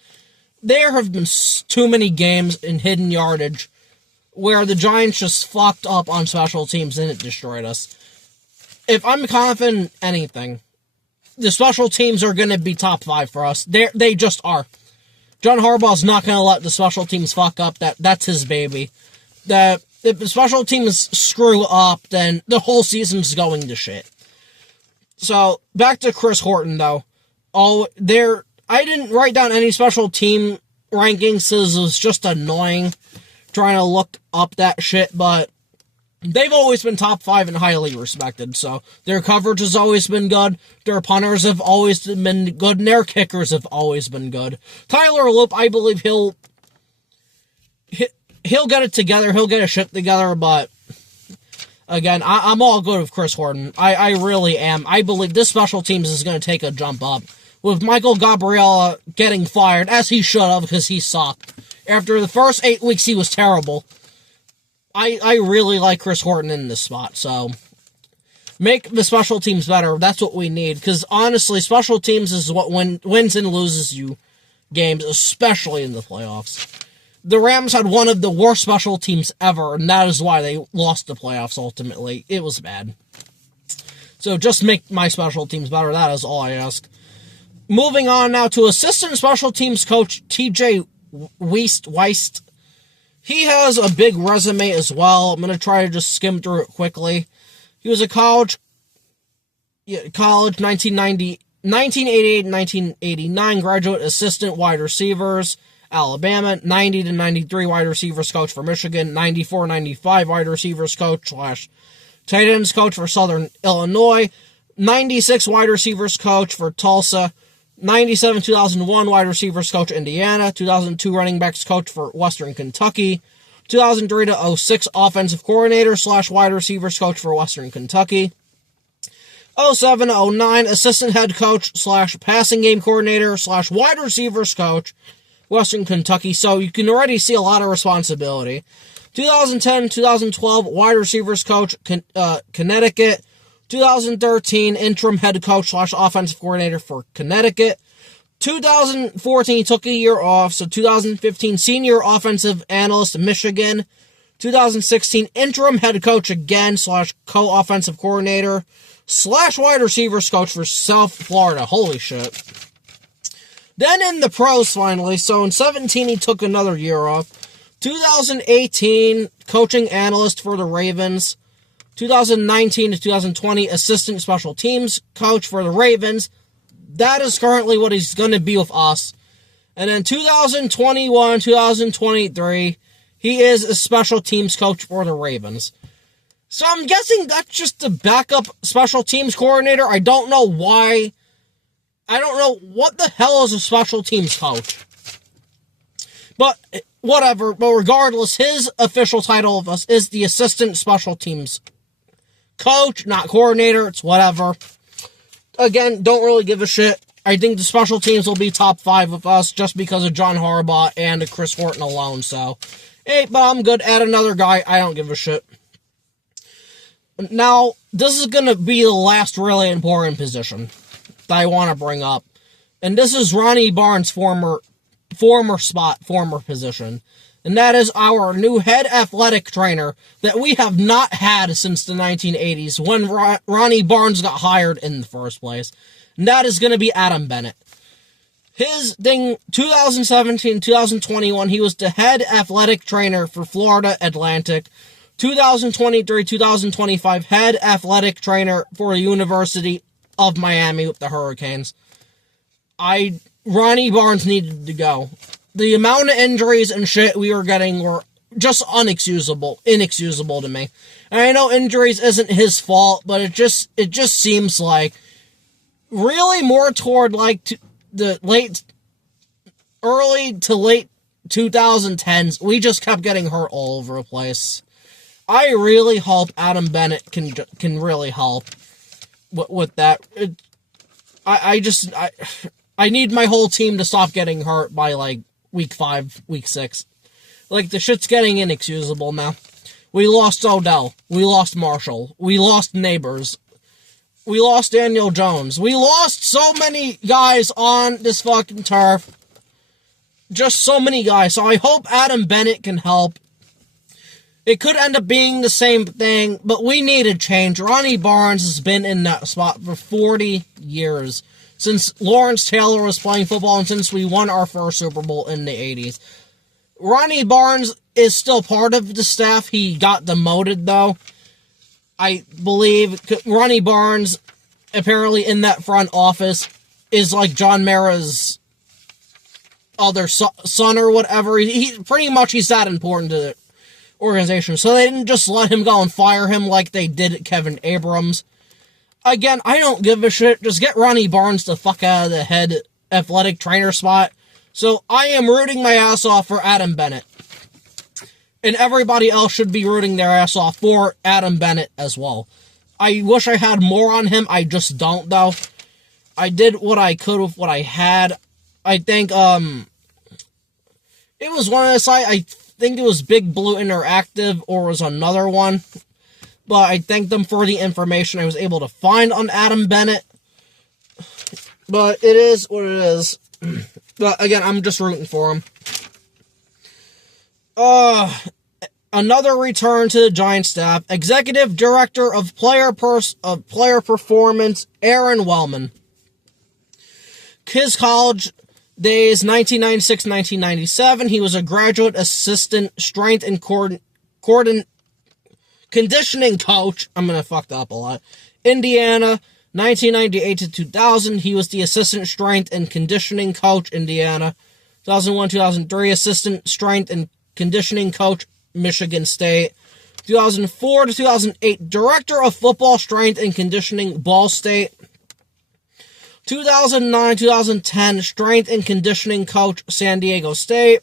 There have been too many games in hidden yardage where the Giants just fucked up on special teams and it destroyed us. If I'm confident in anything, the special teams are going to be top 5 for us. They just are. John Harbaugh's not going to let the special teams fuck up. That's his baby. If the special teams screw up, then the whole season's going to shit. So, back to Chris Horton, though. I didn't write down any special team rankings, so it was just annoying trying to look up that shit, but they've always been top 5 and highly respected, so their coverage has always been good, their punters have always been good, and their kickers have always been good. Tyler Loop, I believe he'll get it together, he'll get his shit together, but again, I'm all good with Chris Horton. I really am. I believe this special teams is going to take a jump up. With Michael Gabriella getting fired, as he should have, because he sucked. After the first 8 weeks, he was terrible. I really like Chris Horton in this spot, so make the special teams better. That's what we need, because honestly, special teams is what wins and loses you games, especially in the playoffs. The Rams had one of the worst special teams ever, and that is why they lost the playoffs ultimately. It was bad. So just make my special teams better. That is all I ask. Moving on now to assistant special teams coach TJ Weist. He has a big resume as well. I'm going to try to just skim through it quickly. He was a college 1988 and 1989 graduate assistant wide receivers, Alabama, 90 to 93 wide receivers coach for Michigan, 94-95 wide receivers coach / tight ends coach for Southern Illinois, 96 wide receivers coach for Tulsa, 97-2001 wide receivers coach Indiana, 2002 running backs coach for Western Kentucky, 2003 to 06 offensive coordinator / wide receivers coach for Western Kentucky, 07 to 09 assistant head coach / passing game coordinator / wide receivers coach, Western Kentucky. So you can already see a lot of responsibility. 2010-2012 wide receivers coach Connecticut, 2013 interim head coach / offensive coordinator for Connecticut. 2014 he took a year off, so 2015 senior offensive analyst Michigan. 2016 interim head coach again / co-offensive coordinator / wide receivers coach for South Florida. Holy shit. Then in the pros finally, so in 17 he took another year off. 2018 coaching analyst for the Ravens. 2019 to 2020 assistant special teams coach for the Ravens. That is currently what he's going to be with us. And then 2021, 2023, he is a special teams coach for the Ravens. So I'm guessing that's just the backup special teams coordinator. I don't know why. I don't know what the hell is a special teams coach. But whatever. But regardless, his official title of us is the assistant special teams coach, not coordinator. It's whatever. Again, don't really give a shit. I think the special teams will be top 5 with us just because of John Harbaugh and Chris Horton alone. So, hey, but I'm good. Add another guy. I don't give a shit. Now, this is going to be the last really important position that I want to bring up. And this is Ronnie Barnes' former position. And that is our new head athletic trainer that we have not had since the 1980s when Ronnie Barnes got hired in the first place. And that is going to be Adam Bennett. His thing, 2017-2021, he was the head athletic trainer for Florida Atlantic. 2023-2025, head athletic trainer for the University of Miami with the Hurricanes. I Ronnie Barnes needed to go. The amount of injuries and shit we were getting were just inexcusable to me. And I know injuries isn't his fault, but it just seems like really more toward like the early to late 2010s, we just kept getting hurt all over the place. I really hope Adam Bennett can really help with that. I need my whole team to stop getting hurt by like week 5, week 6. Like, the shit's getting inexcusable now. We lost Odell. We lost Marshall. We lost Neighbors. We lost Daniel Jones. We lost so many guys on this fucking turf. Just so many guys. So I hope Adam Bennett can help. It could end up being the same thing, but we need a change. Ronnie Barnes has been in that spot for 40 years. Since Lawrence Taylor was playing football and since we won our first Super Bowl in the 80s. Ronnie Barnes is still part of the staff. He got demoted, though. I believe Ronnie Barnes, apparently in that front office, is like John Mara's other son or whatever. He pretty much, he's that important to the organization. So they didn't just let him go and fire him like they did Kevin Abrams. Again, I don't give a shit. Just get Ronnie Barnes the fuck out of the head athletic trainer spot. So I am rooting my ass off for Adam Bennett. And everybody else should be rooting their ass off for Adam Bennett as well. I wish I had more on him. I just don't, though. I did what I could with what I had. I think, it was one of the sites, I think it was Big Blue Interactive, or was another one. But I thank them for the information I was able to find on Adam Bennett. But it is what it is. But again, I'm just rooting for him. Another return to the Giants staff. Executive Director of Player Performance, Aaron Wellman. His college days, 1996-1997. He was a graduate assistant strength and conditioning coach. I'm going to fuck that up a lot. Indiana, 1998 to 2000. He was the assistant strength and conditioning coach, Indiana. 2001-2003, assistant strength and conditioning coach, Michigan State. 2004 to 2008, director of football strength and conditioning, Ball State. 2009-2010, strength and conditioning coach, San Diego State.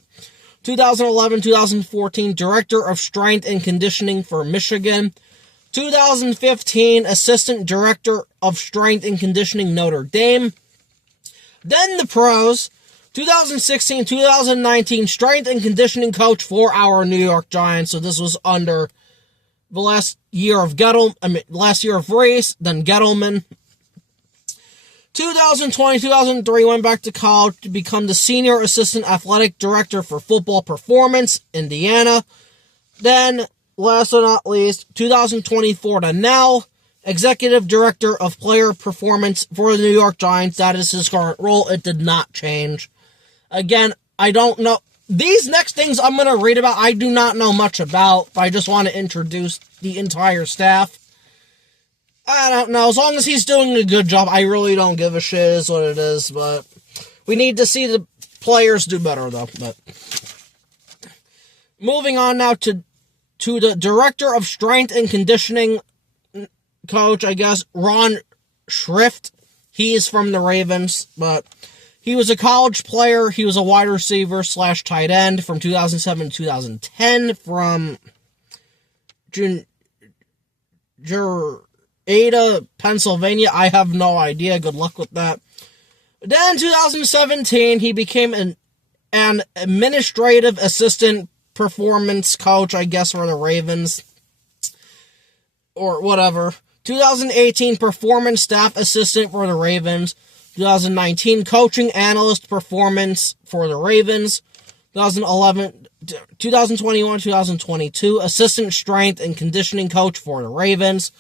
2011-2014, director of strength and conditioning for Michigan. 2015, assistant director of strength and conditioning, Notre Dame. Then the pros. 2016-2019, strength and conditioning coach for our New York Giants. So this was under the last year of Reese, then Gettleman. 2020-2003, went back to college to become the senior assistant athletic director for football performance, Indiana. Then, last but not least, 2024 to now, executive director of player performance for the New York Giants. That is his current role. It did not change. Again, I don't know. These next things I'm going to read about, I do not know much about. I just want to introduce the entire staff. I don't know. As long as he's doing a good job, I really don't give a shit is what it is. But we need to see the players do better, though. But moving on now to the director of strength and conditioning coach, I guess, Ron Schrift. He is from the Ravens, but he was a college player. He was a wide receiver / tight end from 2007 to 2010 from Ada, Pennsylvania. I have no idea. Good luck with that. Then in 2017, he became an administrative assistant performance coach, I guess, for the Ravens. Or whatever. 2018, performance staff assistant for the Ravens. 2019, coaching analyst performance for the Ravens. 2021, 2022, assistant strength and conditioning coach for the Ravens.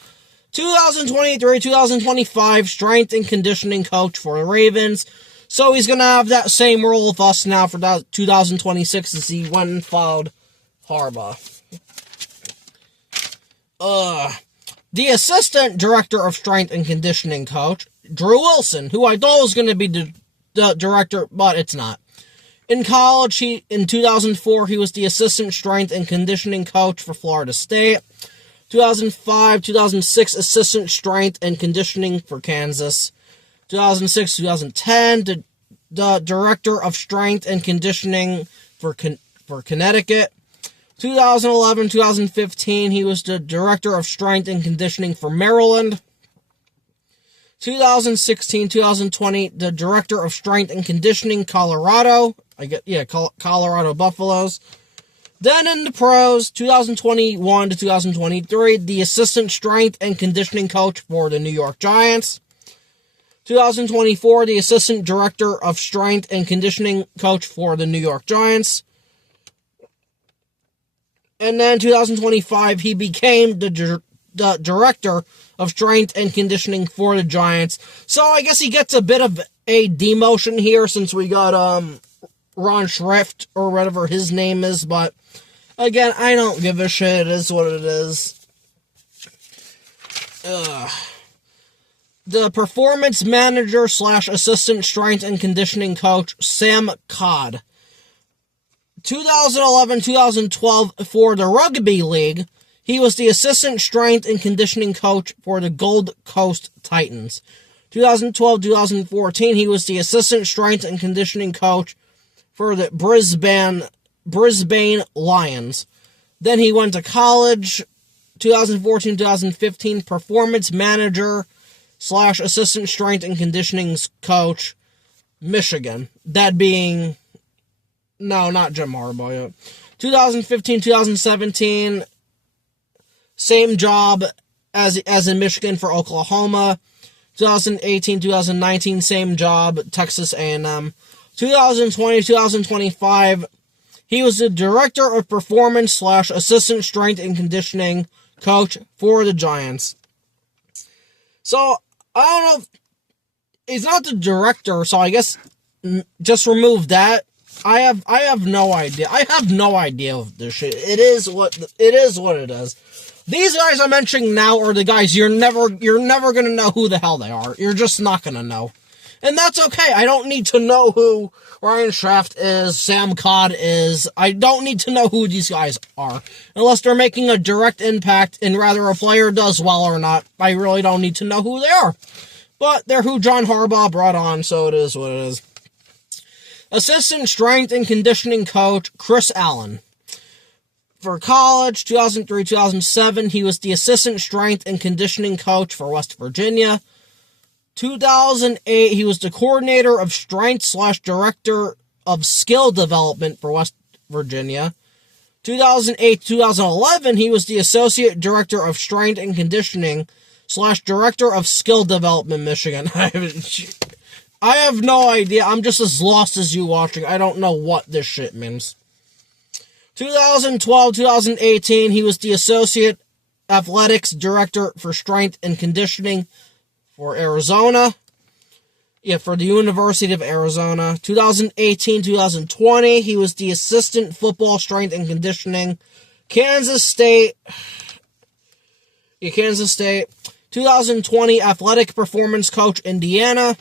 2023, 2025, strength and conditioning coach for the Ravens. So he's going to have that same role with us now for 2026 as he went and followed Harbaugh. The assistant director of strength and conditioning coach, Drew Wilson, who I thought was going to be the the director, but it's not. In college, in 2004, he was the assistant strength and conditioning coach for Florida State. 2005, 2006, assistant strength and conditioning for Kansas. 2006, 2010, the director of strength and conditioning for Connecticut. 2011, 2015, he was the director of strength and conditioning for Maryland. 2016, 2020, the director of strength and conditioning, Colorado. Colorado Buffaloes. Then in the pros, 2021 to 2023, the assistant strength and conditioning coach for the New York Giants. 2024, the assistant director of strength and conditioning coach for the New York Giants. And then 2025, he became the director of strength and conditioning for the Giants. So I guess he gets a bit of a demotion here since we got Ron Schrift or whatever his name is. But again, I don't give a shit. It is what it is. The performance manager / assistant strength and conditioning coach, Sam Coad. 2011-2012 for the Rugby League, he was the assistant strength and conditioning coach for the Gold Coast Titans. 2012-2014, he was the assistant strength and conditioning coach for the Brisbane Lions. Then he went to college, 2014-2015, performance manager / assistant strength and conditioning coach, Michigan. That being, no, not Jim Harbaugh. 2015-2017, same job as in Michigan for Oklahoma. 2018-2019, same job, Texas A&M. 2020-2025, he was the director of performance / assistant strength and conditioning coach for the Giants. So, I don't know if he's not the director, so I guess just remove that. I have no idea. I have no idea of this shit. It is what it is. These guys I'm mentioning now are the guys you're never gonna know who the hell they are. You're just not gonna know. And that's okay. I don't need to know who Ryan Shrift is, Sam Coad is. I don't need to know who these guys are. Unless they're making a direct impact and whether a player does well or not, I really don't need to know who they are. But they're who John Harbaugh brought on, so it is what it is. Assistant strength and conditioning coach, Chris Allen. For college, 2003-2007, he was the assistant strength and conditioning coach for West Virginia. 2008, he was the coordinator of strength / director of skill development for West Virginia. 2008-2011, he was the associate director of strength and conditioning / director of skill development, Michigan. I have no idea. I'm just as lost as you watching. I don't know what this shit means. 2012-2018, he was the associate athletics director for strength and conditioning for Arizona. For the University of Arizona. 2018-2020, he was the assistant football strength and conditioning, Kansas State. 2020, athletic performance coach, Indiana.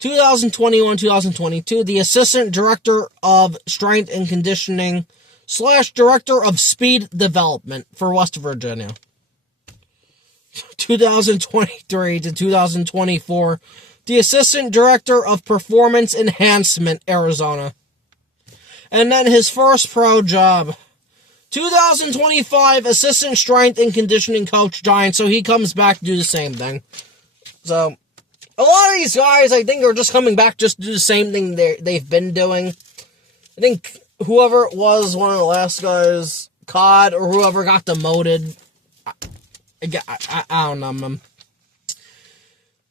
2021-2022, the assistant director of strength and conditioning / director of speed development for West Virginia. 2023-2024, the assistant director of performance enhancement, Arizona. And then his first pro job, 2025, assistant strength and conditioning coach, Giants. So he comes back to do the same thing. So a lot of these guys, I think, are just coming back just to do the same thing they've been doing. I think whoever it was, one of the last guys, Coad, or whoever got demoted, I don't know, man.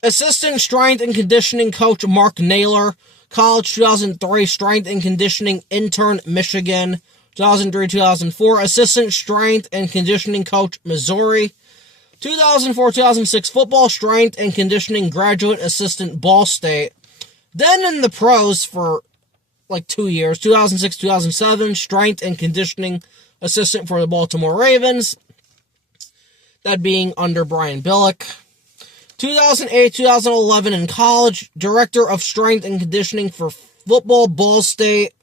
Assistant strength and conditioning coach, Mark Naylor. College, 2003, strength and conditioning intern, Michigan. 2003-2004, assistant strength and conditioning coach, Missouri. 2004-2006, football strength and conditioning graduate assistant, Ball State. Then in the pros for like 2 years, 2006-2007, strength and conditioning assistant for the Baltimore Ravens. That being under Brian Billick. 2008-2011 in college, Director of Strength and Conditioning for Football, Ball State.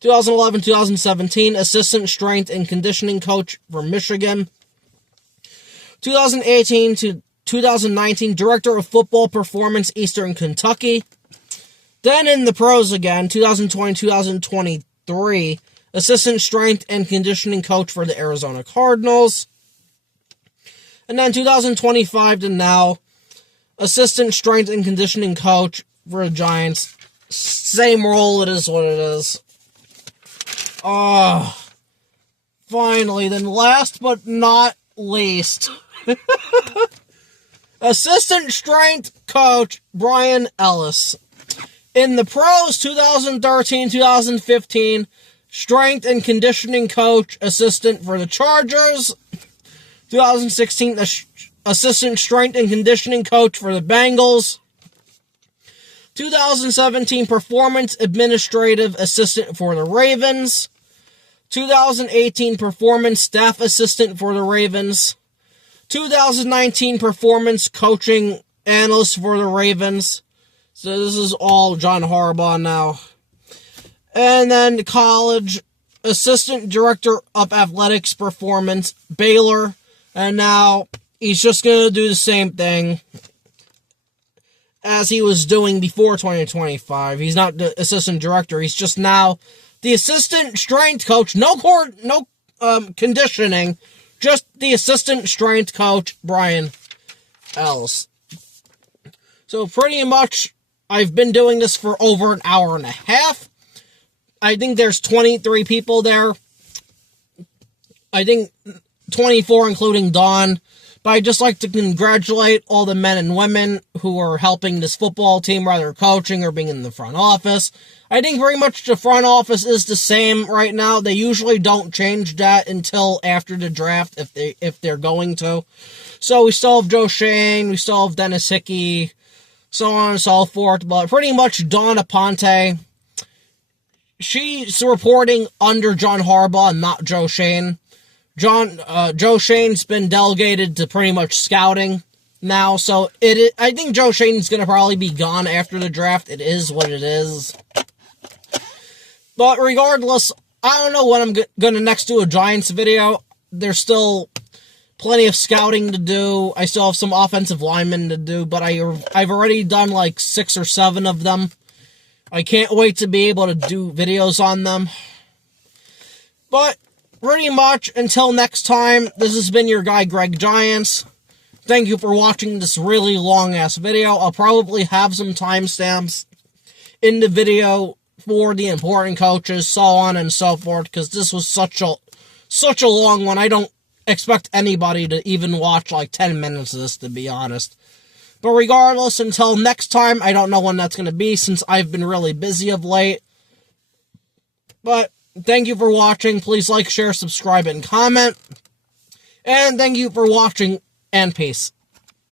2011-2017, Assistant Strength and Conditioning Coach for Michigan. 2018 to 2019, Director of Football Performance, Eastern Kentucky. Then in the pros again, 2020-2023, Assistant Strength and Conditioning Coach for the Arizona Cardinals. And then 2025 to now, Assistant Strength and Conditioning Coach for the Giants. Same role, it is what it is. Finally, then last but not least, Assistant Strength Coach Brian Ellis. In the pros, 2013-2015, Strength and Conditioning Coach, Assistant for the Chargers. 2016, Assistant Strength and Conditioning Coach for the Bengals. 2017, Performance Administrative Assistant for the Ravens. 2018, Performance Staff Assistant for the Ravens. 2019, Performance Coaching Analyst for the Ravens. So this is all John Harbaugh now. And then college, Assistant Director of Athletics Performance, Baylor. And now he's just going to do the same thing as he was doing before 2025. He's not the assistant director. He's just now the assistant strength coach. No conditioning. Just the assistant strength coach, Brian Ellis. So pretty much, I've been doing this for over an hour and a half. I think there's 23 people there. I think 24 including Dawn. But I'd just like to congratulate all the men and women who are helping this football team, whether coaching or being in the front office. I think pretty much the front office is the same right now. They usually don't change that until after the draft if they're going to. So we still have Joe Shane, we still have Dennis Hickey, so on and so forth. But pretty much Dawn Aponte, she's reporting under John Harbaugh, not Joe Shane. Joe Shane's been delegated to pretty much scouting now, so I think Joe Shane's going to probably be gone after the draft. It is what it is. But regardless, I don't know when I'm going to next do a Giants video. There's still plenty of scouting to do. I still have some offensive linemen to do, but I've already done like 6 or 7 of them. I can't wait to be able to do videos on them. But pretty much, until next time, this has been your guy, Greg Giants. Thank you for watching this really long-ass video. I'll probably have some timestamps in the video for the important coaches, so on and so forth, because this was such a long one. I don't expect anybody to even watch like 10 minutes of this, to be honest. But regardless, until next time, I don't know when that's going to be, since I've been really busy of late. But thank you for watching. Please like, share, subscribe, and comment. And thank you for watching, and peace.